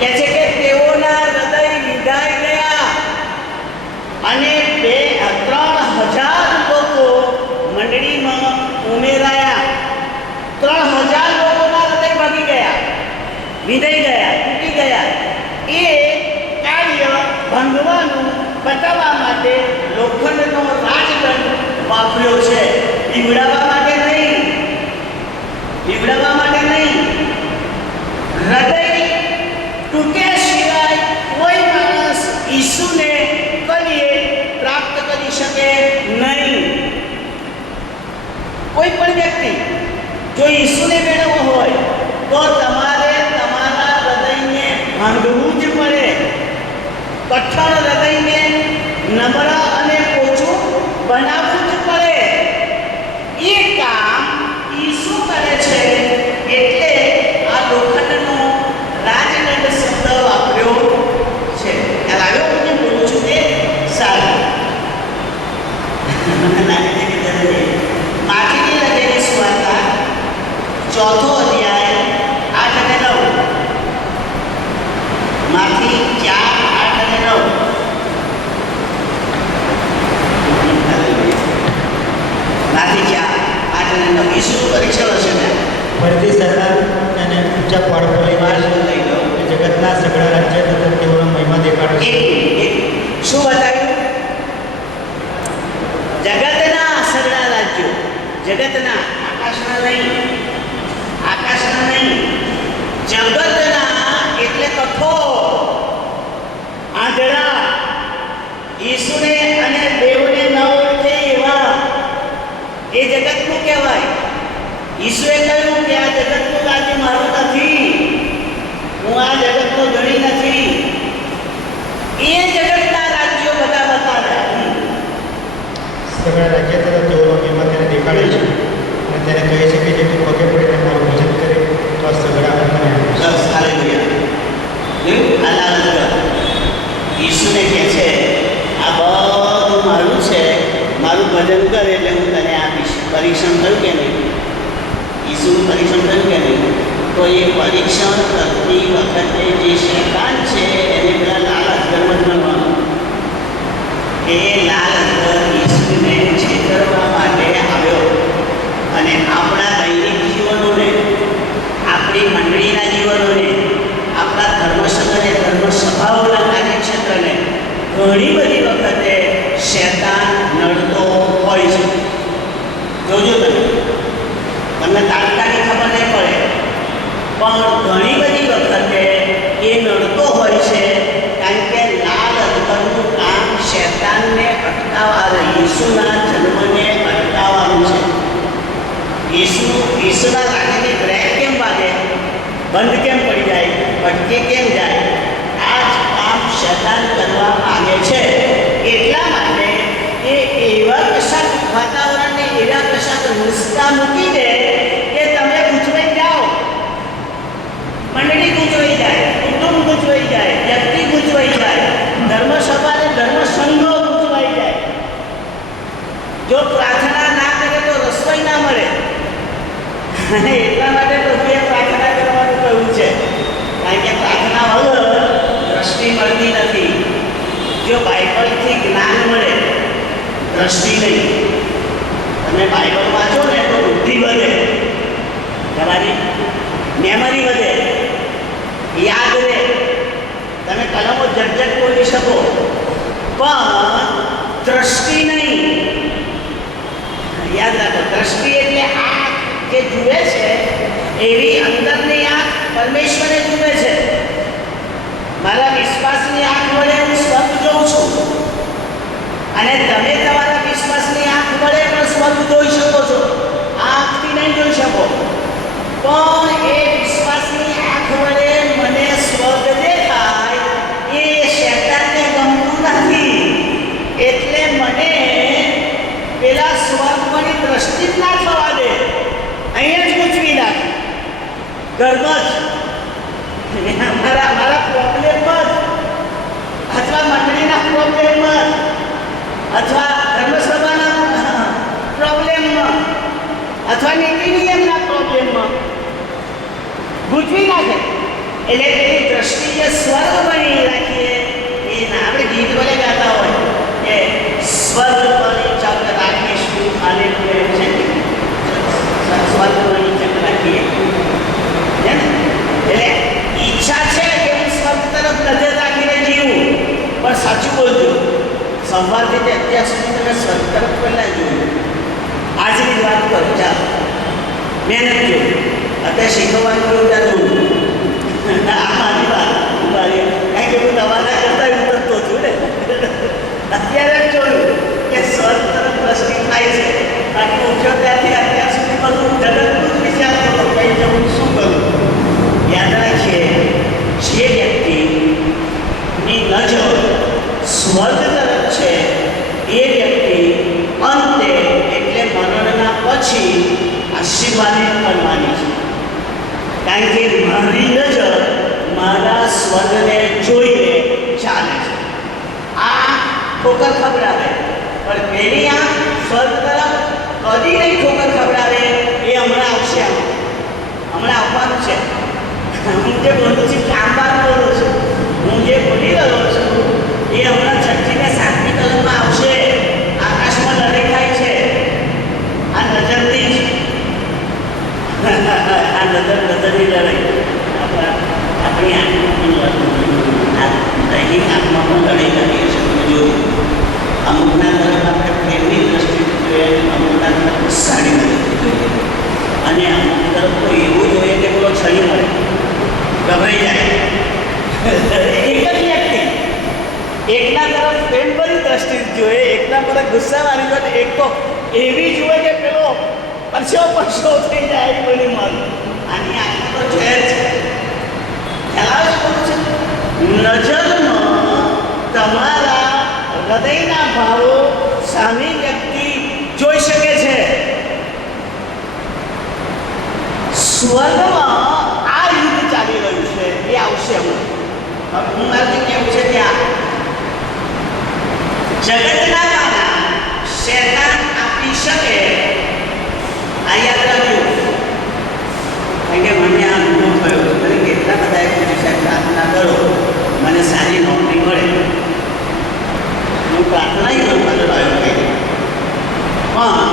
કહે છે કે તેઓના હૃદય વિંધાઈ ગયા અને 3,000 લોકો મંડળીમાં ઉમેરાયા. 3,000 લોકોના હૃદય ભાગી ગયા, વિંધાઈ ગયા, તૂટી ગયા. એ કાર્ય ભંગવાનું બતાવવા માટે લોખંડનો રાજદંડ વાપર્યો છે. બીવડાવવા માટે નહીં. હૃદય તૂટ્યા સિવાય કોઈ માણસ ઈસુને કલીએ પ્રાપ્ત કરી શકે નહીં. કોઈ પણ વ્યક્તિ જો ઈસુને મેળવવો હોય તો તમારે તમારા હૃદયને ભાંગવું જ પડે. કઠણ હૃદયને નમ્ર અને પોચું બનાવવું જ પડે. એ કામ ઈસુ કરે છે. એટલે આ લોખંડનો રાજદંડ શબ્દ વાપર્યો છે. ખ્યાલ આવ્યો? હું બોલું છું તે સારું. માથીની લખેલી સુવાર્તા 4થો અધ્યાય 8 અને 9. માથી 4, 8 અને 9. માથી 4, 8 અને 9. ઈસુનું પરીક્ષણ હશે ને ફરીથી સરદાર અને ઊંચા પહાડ પર લઈ ગયો. જગતના સગળા રાજ્ય તથા તેઓનો મહિમા દેખાડે છે. શું બતાવ્યું? જગતના સગળા રાજ્યો. જગતના, આકાશના નહીં. જગતના એટલે કઠોર, આંધળા, ઈસુને અને દેવને ન ઓળખે એવા. એ જગતનું કહેવાય. ઈસુએ કહ્યું કે આ જગતનું રાજ્ય મારું નથી, હું આ જગતનો ધણી નથી. એ જગતના રાજ્યો બધા બતાવ્યા. સગળા રાજ્ય તથા તેઓનો મહિમા તેને દેખાડે છે અને તેને કહે છે કે જે તું પગે પડીને મારું ભજન કરે તો આ સગળા ઈસુને કહે છે આ બધું મારું છે, મારું ભજન કરે એટલે હું તને આપીશ. પરીક્ષણ થયું કે નહીં? ઈસુનું પરીક્ષણ થયું કે નહીં? તો એ પરીક્ષણ કરતી વખતે જે શેતાન છે એને પેલા લાલ અજગરમાં જ મળવાનું. એ લાલ અજગર ઈસુને છેતરવા માટે આવ્યો અને આપણા દૈનિક જીવનોને, આપણી મંડળીના જીવનોને, આપણા ધર્મસંઘ અને ધર્મસભાઓના કાર્યક્ષેત્રને ઘણી બધી વખતે શેતાન નડતો હોય છે. જોજો તમને તાત્કાલિક ખબર નહીં પડે, પણ ઘણી બધી વખતે એ નડતો હોય છે. કારણ કે લાલ અજગરનું કામ શેતાનને અટકાવવાનું, ઈસુના જન્મને અટકાવવાનું છે. ઈસુના લાગેલી બ્રેક કેમ વાગે, બંધ કેમ પડી જાય, ભટકી કેમ જાય, આ જ કામ શેતાન કરવા માંગે છે. એટલા માટે એ એવા કશાક વાતાવરણને, એવા કશાક નુસ્ખા મૂકી દે કે તમે ગૂંચવાઈ જાઓ, મંડળી ગૂંચવાઈ જાય, કુટુંબ ગૂંચવાઈ જાય, વ્યક્તિ ગૂંચવાઈ જાય, ધર્મસભા અને ધર્મસંઘો ગૂંચવાઈ જાય. જો પ્રાર્થના ના કરે તો રસોઈ ના મળે. અને એટલા માટે પ્રભુએ પ્રાર્થના કરવાનું કહ્યું છે. કારણ કે પ્રાર્થના વગર દ્રષ્ટિ મળતી નથી. જો બાઇબલથી જ્ઞાન મળે, દ્રષ્ટિ નહીં. તમે બાઇબલ વાંચો ને તો બુદ્ધિ વધે, તમારી મેમરી વધે, યાદ રહે, તમે કલમો ઝટઝટ બોલી શકો, પણ દ્રષ્ટિ નહીં. યાદ રાખો, દ્રષ્ટિ એટલે આંખ જે જુએ છે એવી અંદરની આંખ પરમેશ્વરે જુએ છે. મારા વિશ્વાસની આંખ વડે હું સ્વર્ગ જોઉં છું, અને તમે તમારા વિશ્વાસની આંખ વડે પણ સ્વર્ગ જોઈ શકો છો. આંખથી નહીં જોઈ શકો, પણ એ વિશ્વાસની આંખ વડે મને સ્વર્ગ દેખાય એ શેતાનને ગમતું નથી. એટલે મને પેલા સ્વર્ગની દ્રષ્ટિ જ ના થવા દે, અહીંયા જ ગૂંચવી નાખ, ઘરમાં જ, મારા પ્રોબ્લેમમાં જ, અથવા મંડળીના પ્રોબ્લેમમાં, અથવા ધર્મસભાના પ્રોબ્લેમમાં, અથવા નીતિ નિયમના પ્રોબ્લેમમાં ગૂંચવી નાખે. એટલે એની દ્રષ્ટિ જે સ્વર્ગ બની રાખીએ એ ના. આપણે ગીત બોલે ગાતા હોય કે સ્વર્ગ બની ચક રાખીશું, ખાલી છે સ્વર્ગ બની ચક રાખીએ. એટલે ઈચ્છા છે કે હું સ્વર્ગ તરફ નજર રાખીને જીવું, પણ સાચું બોલજો, સવારથી તે અત્યાર સુધી તમે સ્વર્ગ તરફ પહેલાં જોયું. આજની વાત કરો, ચાલો મહેનત જોયું, અત્યારે શીખવાનું કેવું ચાલુ આની વાત કારણ કે હું તમારા કરતા ઉતરતો છું ને. અત્યારે જોયું કે સ્વર્ગ તરફ દ્રષ્ટિ થાય છે. બાકી ઉઠ્યો ત્યાંથી અત્યાર સુધી બધું જગતનું જ વિચારતો હતો, કંઈ જવું શું કરું. યાદ રાખીએ, જે વ્યક્તિની નજર સ્વર્ગ તરફ છે એ વ્યક્તિ અંતે એટલે મરણના પછી આશીર્વાદિત બનવાની છે. કારણ કે મારી નજર મારા સ્વર્ગને જોઈને ચાલે છે. આ ઠોકર ખવડાવે, પણ પેલી આ સ્વર્ગ તરફ કદી નહીં ઠોકર ખવડાવે. એ હમણાં આવશે, હમણાં આવવાનું છે. હું જે બોલું છું કામ બાદ બોલું છું, હું જે બોલી રહ્યો છું એ હમણાં 6ઠ્ઠી ને 7મી કલમમાં આવશે. આકાશમાં લડાઈ થાય છે. આ નજરની જ આ નજરની લડાઈ આપણી આંખમાં દૈનિક આંખમાં પણ લડાઈ કરીએ છીએ. તમે જોયું, અમુકના તરફ આપણે પ્રેમની દ્રષ્ટિથી જોઈએ, અમુકના તરફ ગુસ્સાની દ્રષ્ટિથી જોઈએ, અને અમુક તરફ તો એવું જોઈએ કે પેલો છડી મળે, ગભરાઈ જાય. એક જ વ્યક્તિ એકના તરફ પ્રેમભરી દ્રષ્ટિ જોઈએ, એકના તરફ ગુસ્સાવાળી જોઈએ, એક તો એવી જોઈએ કે પેલો પરસો થઈ જાય બની મન. આની આંખ તો ઝેર છે. ખ્યાલ આવે છે? નજરમાં તમારા હૃદયના ભાવો સામી વ્યક્તિ જોઈ શકે છે. સ્વર્ગમાં આ યુદ્ધ ચાલી રહ્યું છે, એ આવશે હમણાં. હવે હું મારું કેવું છે ત્યાં જગતના કામના શેતાન આપી શકે. આ યાદ રાખજો, કારણ કે મને આ કરો, મને સારી નોકરી મળે. હું પ્રાર્થના કરું મારો ભાઈઓ કહી, પણ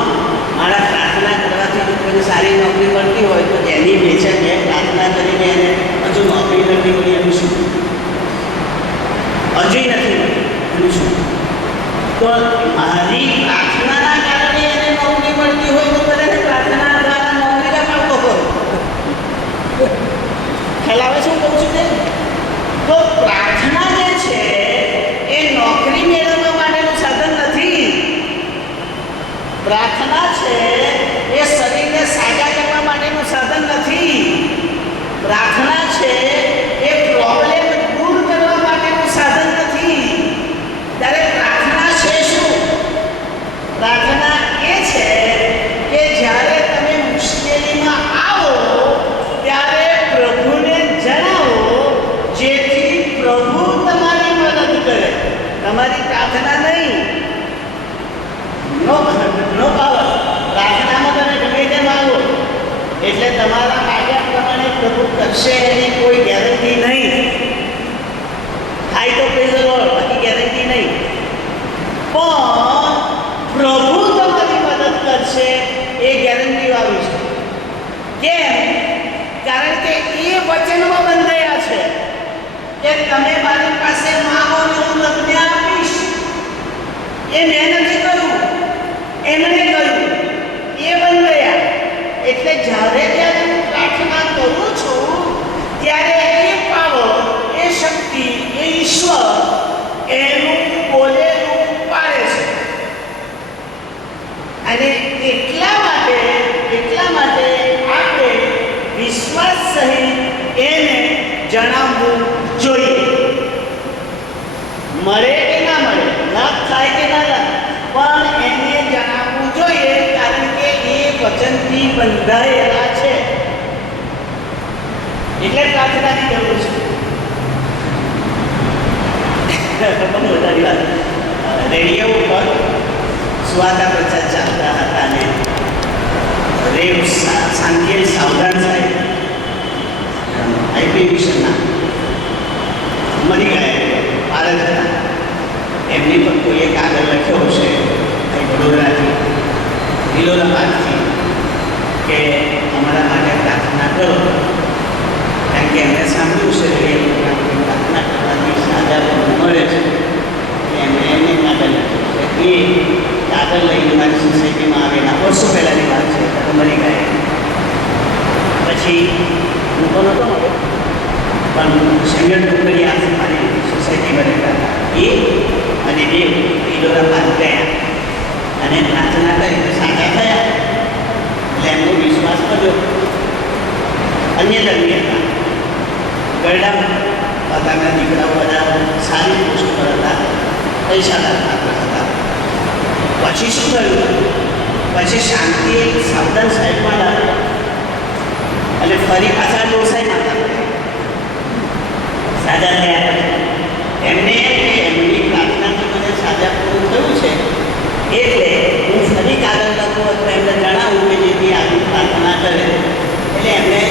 મારા પ્રાર્થના કરવાથી જો કોઈને સારી નોકરી મળતી હોય તો જેની વેચે મેં પ્રાર્થના કરીને એને હજુ નોકરી નથી મળી એનું શું? હજુય નથી મળી એનું શું? તો મારી પ્રાર્થનાના કારણે એને નોકરી મળતી હોય તો બધાને પ્રાર્થના દ્વારા નોકરીના મળતો હોય. ખ્યાલ આવે શું કહું છું તે? તો પ્રાર્થના જે છે એ નોકરી મેળવવા માટેનું સાધન નથી. પ્રાર્થના છે એ શરીરને સાજા કરવા માટેનું સાધન નથી. પ્રાર્થના છે એ પ્રોબ્લેમ દૂર કરવા માટેનું સાધન નથી. ત્યારે પ્રાર્થના છે શું? પ્રાર્થના એ છે કે જ્યારે તમે મુશ્કેલીમાં આવો ત્યારે પ્રભુને જણાવો, જેથી પ્રભુ તમારી મદદ કરે. તમારી પ્રાર્થના નહીં. નો પાવર. પ્રાર્થનામાં તમે ગમે તે માંગો એટલે તમારા માગ્યા પ્રમાણે પ્રભુ કરશે એની કોઈ ગેરંટી નહીં. થાય તો પ્રેઝ ધ લોર્ડ, બાકી ગેરંટી નહીં. પણ પ્રભુ તમારી મદદ કરશે એ ગેરંટી વાળું છે. કેમ? કારણ કે એ વચનમાં બંધાયા છે કે તમે મારી પાસે માંગો ને હું તમને આપીશ. એ મેં નથી કહ્યું, એમણે કહ્યું. એ બંધાયા એટલે જ્યારે જ્યારે હું પ્રાર્થના કરું છું ત્યારે એ પાવર, એ શક્તિ, એ ઈશ્વર એનું બોલેલું પાડે છે. અને એટલા માટે આપણે વિશ્વાસ સહિત એને જણાવવું જોઈએ. મળે કે ના મળે, લાભ થાય કે ના લાભ, પણ એને જણાવવું જોઈએ, કારણ કે એ વચનથી બંધાયેલા છે. એટલે પ્રાર્થનાની જરૂર છે. રેડિયો ઉપર સ્વાતા પ્રચાર ચાલતા હતા અને રેવ શાંતિલ સાવધાન સાહેબ આઈપી મિશનના મરી ગયા ભારત હતા. એમની પર કોઈ એક કાગળ લખ્યો હશે વડોદરાથી, દિલોરાબાદથી, કે અમારા માટે પ્રાર્થના કરો. કારણ કે એમણે સાંભળ્યું છે કે પ્રાર્થના કરવાથી સાજા મળે છે. એમણે એમને કાગળ લખ્યું છે. એ કાગળ લઈને મારી સોસાયટીમાં આવેલા વર્ષો પહેલાંની વાત છે, તો મરી ગયા. પછી હું તો નહોતો મળ્યો, પણ શંકર ટુકડિયા મારી સોસાયટીમાં રહેતા હતા. એ અને બે દિલોરાબાદ ગયા અને પ્રાર્થના કરી, સાજા થયા. એટલે એમનો વિશ્વાસ કર્યો. અન્ય ધર્મી હતા, ગરડામાં પોતાના દીકરાઓ બધા સારી પોસ્ટ પર હતા, પૈસાદાર હતા. પછી શું થયું? પછી શાંતિ સાવધાન સાહેબમાં લાવ્યા અને ફરી પાછા ડોસાઈમાં સાજા થયા. એમને એમની પ્રાર્થનાથી મને સાજા પૂરું થયું છે, એટલે હું ફરી કાગળ લખું અથવા એમને જણાવું કે જેથી આગળ પ્રાર્થના કરે. એટલે એમને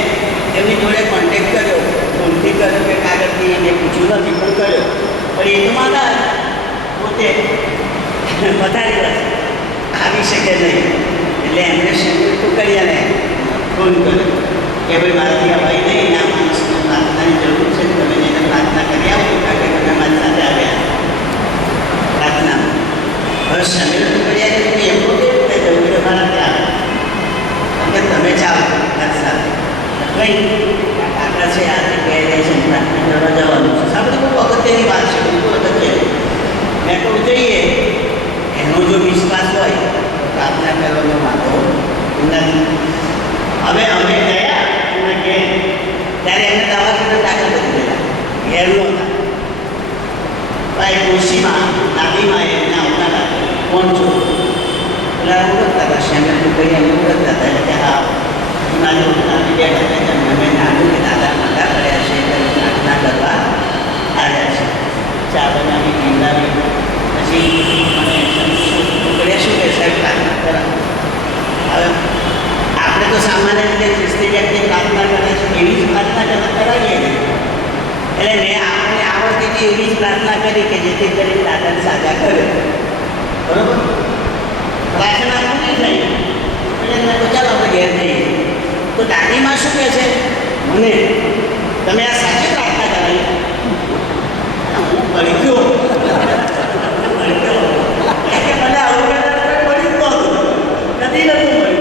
એમની જોડે કોન્ટેક્ટ કર્યો, ફોનથી કર્યો કે કાગળથી એને પૂછ્યું નથી, પણ કર્યો. પણ એ તો માતા પોતે વધારે આવી શકે નહીં. એટલે એમણે શંકર ટુકડિયાને ફોન કર્યો કે ભાઈ મારાથી અવાય નહીં, આ માણસને પ્રાર્થનાની જરૂર છે, તમે જેને પ્રાર્થના કરી આવો, કારણ કે તમે મારી સાથે આવ્યા પ્રાર્થનામાં. હવે શંકર ટુકડિયાને એમનું કેવું કે જવું કે મારા ત્યાં કે તમે ચાલો મારી સાથે કંઈ કાકા છે, આજે કહે રહે છે પ્રાર્થના કરવા જવાનું છે. સાંભળી, બહુ અગત્યની વાત છે, બિલકુલ અગત્યની. મેં કહું જઈએ, એનો જો વિશ્વાસ હોય તો પ્રાર્થના કરવાનો વાંધો નથી. હવે અમે ગયા એમના ઘેર, ત્યારે એમને દવાખાને દાખલ કરી દીધા. ઘેર નહોતા, ભાઈ ડોશીમાં દાદીમાં એમને આવતા હતા. કોણ છો? પેલા ઓળખતા હતા, શેમને ટુકડી એમને ઓળખતા હતા. એટલે હા, મારી ઓળખાની બેઠા હતા. અમે નાનું કે દાદા માતા કર્યા છે, પ્રાર્થના કરવા આવ્યા છે. ચા બનાવી પીવડાવી પછી મને ટુકડ્યા શું કે સાહેબ પ્રાર્થના કરાવો. હવે આપણે તો સામાન્ય રીતે ખ્રિસ્તી વ્યક્તિ પ્રાર્થના કરે છે એવી જ પ્રાર્થના કરાવીએ ને. એટલે મેં જેથી કરી દાદાને સાજા કરે. બરોબર? પ્રાર્થના પૂરી થઈ એટલે એમને તો ચાલો આપણે ઘેર જઈએ. તો દાદીમાં શું કહે છે? મને તમે આ સાચી પ્રાર્થના કરાવી? હું પડી ગયો. મને આવું પડી જ નહોતું, નથી મળ્યું.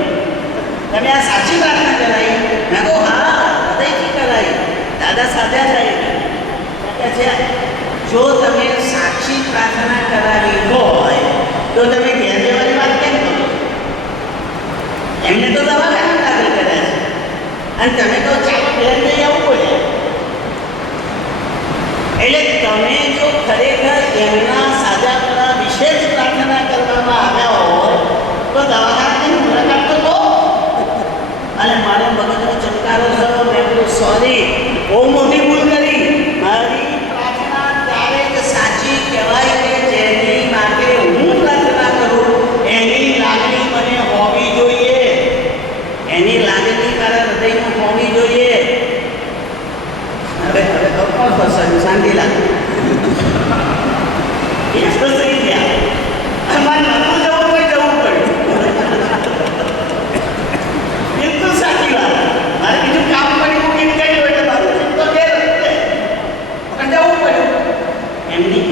તમે આ સાચી પ્રાર્થના કરાવી? મેં કહું હા, હૃદયથી કરાવી. દાદા સાજા થાય કહે છે જો તમે સાચી પ્રાર્થના કરાવી હોય તો તમે ઘેર જવાની વાત કેમ કરો? એમને તો દવાખાના દાખલ કર્યા છે અને તમે તો ચાલો ઘેર જઈ આવવું પડે. એટલે તમે જો ખરેખર એમના સાજા કરવા વિશે જ પ્રાર્થના કરવામાં આવ્યા હોય તો દવાખાનાની મુલાકાત તો લો. અને મારો મગજનો ચમકારો થયો. મેં બોલું સોરી, બહુ મોટી ભૂલ કરી. મારી પ્રાર્થના ત્યારે જ સાચી કહેવાય કે જેની માટે હું પ્રાર્થના કરું એની લાગણી મને હોવી જોઈએ. એની લાગણી મારા હૃદયમાં હોવી જોઈએ. હવે કોણ પસંદ? શાંતિ લાગે એ તો થઈ ગયા. મારે નતું જવું કોઈ જવું પડ્યું. બિલકુલ સાચી વાત. મારે બીજું કામ પડ્યું મૂકીને ગયું એટલે મારું તો ઘેર પણ જવું પડ્યું.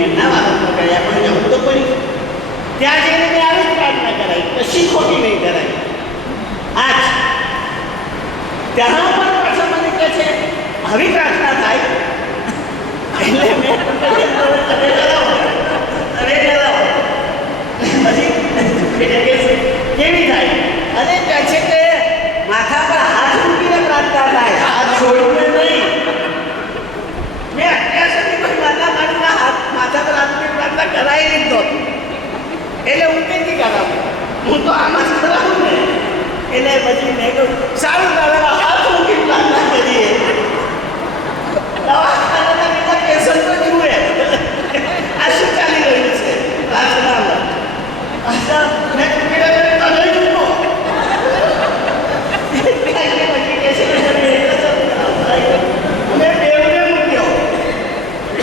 એમના વાતો કર્યા પણ જવું તો પડ્યું. ત્યાં જઈને મેં આવી જ પ્રાર્થના કરાવી, કશી ખોટી નહીં કરાવી. આજ ત્યાં પણ પાછો મને કહે છે આવી પ્રાર્થના થાય એટલે મેં તમે કરાવો પછી કેવી થાય? અને કહે છે કે માથા પર હાથ મૂકીને પ્રાર્થના થાય, હાથ છોડીને નહીં. મેં અત્યાર સુધી કોઈ માથા પર હાથ મૂકીને પ્રાર્થના કરાવી નહીં નહોતી. એટલે હું કંઈથી કરાવું? હું તો આમાં જ કરાવું ને. એટલે પછી મેં કહ્યું સારું દાદા હાથ મૂકીને પ્રાર્થના કરીએ. દવાખાનાના બીજા પેશન્ટ તો જુએ આ શું ચાલી રહ્યું છે પ્રાર્થનામાં. મેં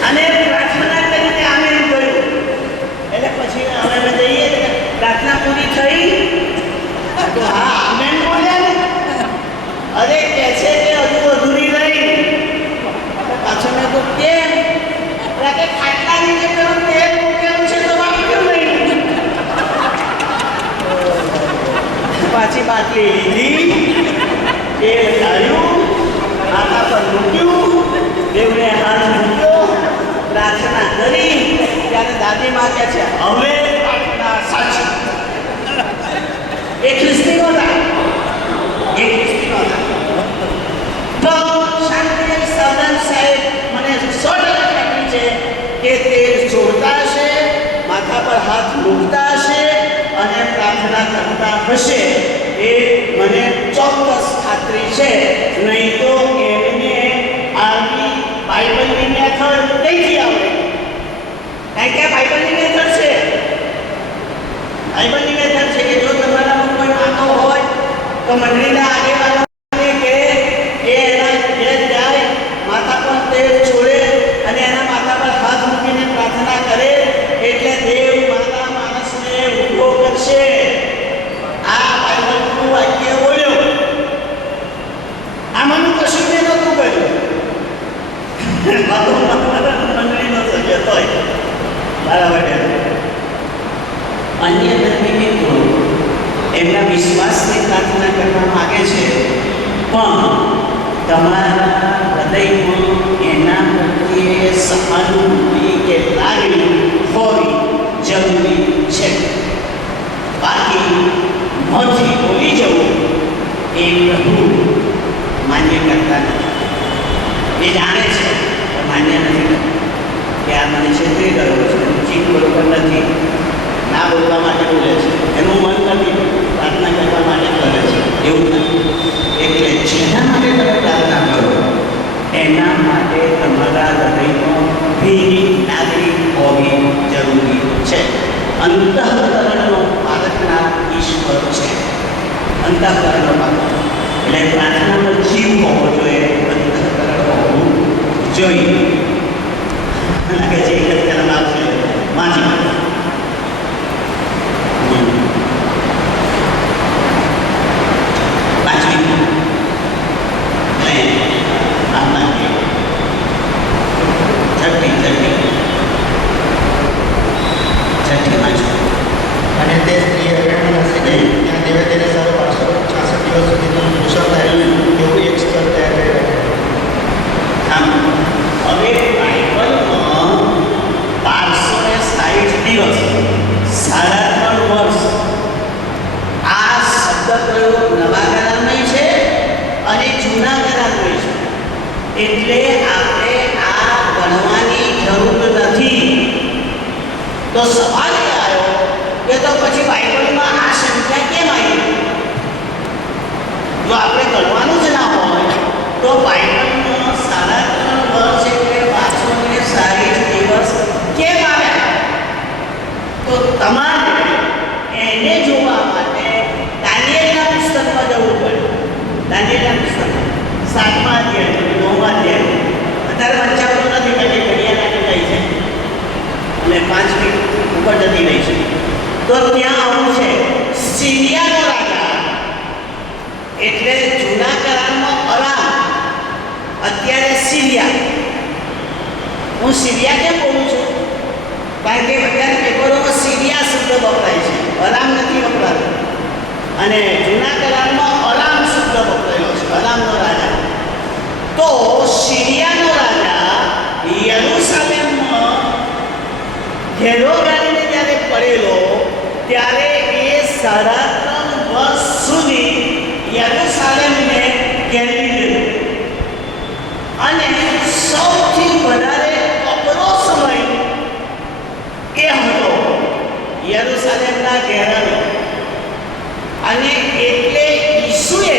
અને પ્રાર્થના કરીને આમે એમ કહ્યું. એટલે પછી હવે અમે જઈએ પ્રાર્થના પૂરી થઈ તો હા અમે બોલ્યા ને અરે કહે છે કે હજુ અધૂરી રહી. પાછો મેં તો કેમ? કે ખાટલાની જે પેલું તેલ મૂકેલું છે તો વાપર્યું નહીં. પાછી બાટલી લીધી, તેલ ઢાળ્યું, માથા પર મૂક્યું, દેવને હાથ મૂક્યો, પ્રાર્થના કરી. ત્યારે દાદી માં કહે છે હવે પ્રાર્થના સાચી. એ ખ્રિસ્તી નહોતા, એ ખ્રિસ્તી નહોતા. તો શાંતિ સાધન સાહેબ મને 100% ખાતરી છે કે તેલ છોડતા હશે, માથા પર હાથ મૂકતા હશે અને પ્રાર્થના કરતા હશે. એ મને ચોક્કસ ખાતરી છે. નહીં તો એમને આવી બાઇબલની મેથડ કઈથી આવડે? કારણ કે બાઇબલની મેથડ છે. બાઇબલની મેથડ છે કે જો તમારામાં કોઈ વાંધો હોય તો મંડળીના આગેવાનોને કે એના ઘેર જાય, માથા પર તેલ છોડે અને એના માથા પર હાથ મૂકીને પ્રાર્થના કરે એટલે દેવ માતા માણસને ઊભો કરશે. આ બાઇબલનું વાક્ય બોલ્યો. આમાંનું કશું મેં નહોતું કર્યું. મંડળીનો સભ્ય હોય બરાબર. અન્ય ધર્મી મિત્રો એમના વિશ્વાસની પ્રાર્થના કરવા માગે છે પણ તમારા હૃદયમાં એના પ્રત્યે સહાનુભૂતિ કે લાગણી હોવી જરૂરી છે. બાકી મોંથી બોલી જવું એ પ્રભુ માન્ય કરતા નથી. એ જાણે છે પણ માન્ય નથી કરતા કે આ મને છેતરી રહ્યો છે, ચીજ બરોબર નથી, ના બોલવા માટે બોલે છે, એનું મન નથી, પ્રાર્થના કરવા માટે કરે છે, એવું નથી. એટલે જેના માટે તમે પ્રાર્થના કરો એના માટે તમારા હૃદયમાં ભીની લાગણી હોવી જરૂરી છે. અંતઃકરણનો પારખનાર ઈશ્વર છે. અંતઃકરણનો પારખ એટલે પ્રાર્થનામાં જીવ હોવો જોઈએ, અંતઃકરણ હોવું જોઈએ. લાગે છે એક જ જન્મ આવશે અને તે સ્ત્રીએ અરણ્યમાં નસી ગઈ. ત્યાં દેવે તેને સારો 566 દિવસ સુધીનું ભૂષણ થાય એવું એક સ્થળ તૈયાર કરી રાખ્યું. હવે બાઇબલમાં 560 દિવસ 3.5 વર્ષ આ શબ્દ પ્રયોગ નવા કરારનો છે અને જૂના કરારનો છે. એટલે આપણે આ ગણવાની જરૂર નથી. તો સવાલ એ આવ્યો કે તો પછી બાઇબલમાં આ સંખ્યા કેમ આવી? જો આપણે ગણવાનું જ ના હોય તો બાઇબલમાં 3.5 વર્ષ એટલે 560 દિવસ કેમ આવ્યા? તો તમારે એને જોવા માટે દાનિયેલના પુસ્તકમાં જવું પડે. દાનિયેલના પુસ્તકમાં 7મા અધ્યાય 9મા અધ્યાય અત્યારે વંચાવતો નથી કારણ કે ઘડિયાળ આગળ જાય છે અને 5 મિનિટ ઉપર જતી રહી છે. તો ત્યાં આવું છે સિરિયાનો રાજા એટલે જૂના કરારમાં અરામ, અત્યારે સિરિયા. હું સિરિયા કેમ બોલું છું? કારણ કે બધા પેપરોમાં સિરિયા શબ્દ વપરાય છે, અરામ નથી વપરાતો. અને જૂના કરારમાં અરામ શબ્દ વપરાયો છે, અરામનો રાજા. તો સિરિયાનો રાજા યરૂશાલેમમાં ઘેરો ગાડીને જ્યારે પડેલો ત્યારે એ 3.5 વર્ષ સુધી યરૂશાલેમને ઘેરી લીધું. અને સૌથી વધારે કપરો સમય એ હતો યરૂશાલેમના ઘેરાનો. અને એટલે ઈસુએ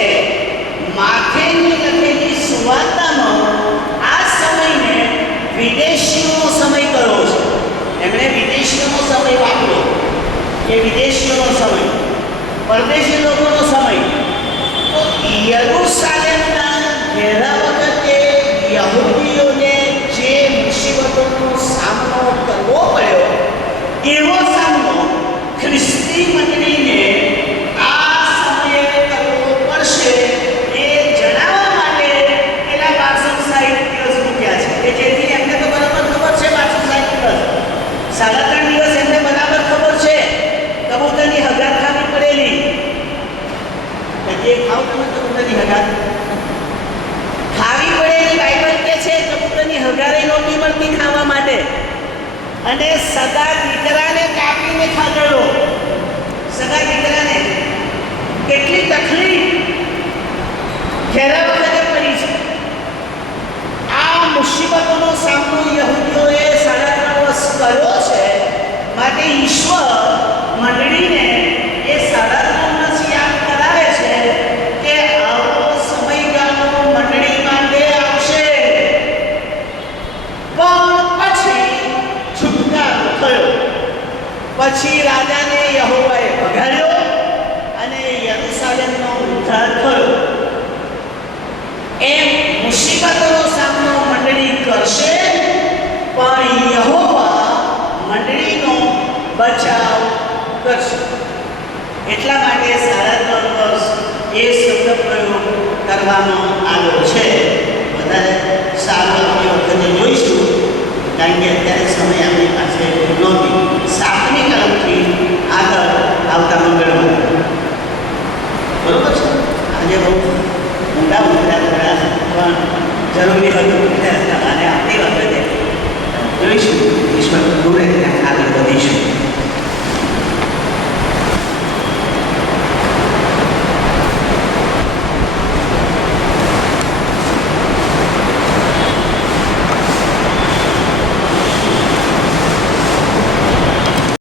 માથેની લખેલી સુવાર્તામાં આ સમયને વિદેશીઓનો સમય કર્યો છે. એમણે વિદેશીઓનો સમય વાપર્યો કે વિદેશીઓનો સમય, પરદેશી લોકોનો સમય. તો યરૂશાલેમના ઘેરા વખતે યહૂદીઓને જે મુસીબતોનો સામનો કરવો પડ્યો એવો સામનો ખ્રિસ્તી મંડળીને આ સમયે કરવો પડશે એ જણાવવા માટે પેલા 560 દિવસ મૂક્યા છે કે જેથી એમને તો બરાબર ખબર છે 560 દિવસ. 3.5 દિવસ એમને બરાબર ખબર છે કબૂતરની હગાર ખાવી પડેલી. જે ખાવ તમે કબૂતરની હગાર ખાવી પડેલી. બાઇબલ કે છે કબૂતરની હગારે નહોતી મળતી ખાવા માટે. અને સગા દીકરાને કાપીને ખાધેલો. સગા દીકરાને કેટલી તકલીફ ઘેરા વખતે પડી છે. આ મુસીબતોનો સામનો યહૂદીઓએ 3.5 વર્ષ કર્યો છે. માટે ઈશ્વર મંડળીને એ 3.5 વર્ષ યાદ કરાવે છે કે આવો સમયગાળો મંડળી માટે આવશે. પણ પછી છુટકારો થયો. પછી રાજાને યહોવાએ ભગાડ્યો અને યરૂશાલેમનો ઉદ્ધાર થયો. એમ મુસીબતોનો સામનો મંડળી કરશે પણ યહોવા મંડળીનો બચાવ કરશે. એટલા માટે 3.5 વર્ષ એ શબ્દ પ્રયોગ કરવામાં આવ્યો છે. વધારે સારું આપણે વખતે જોઈશું કારણ કે અત્યારે સમય આપણી પાસે નહોતી. 7મી કલમથી આગળ આવતા મંગળવાર બરોબર છે. આજે બહુ ઊંડા થયા પણ જરૂરી હતું અને આપણી વખતે જોઈશું ઈશ્વર દૂરે ત્યાં આગળ વધીશું.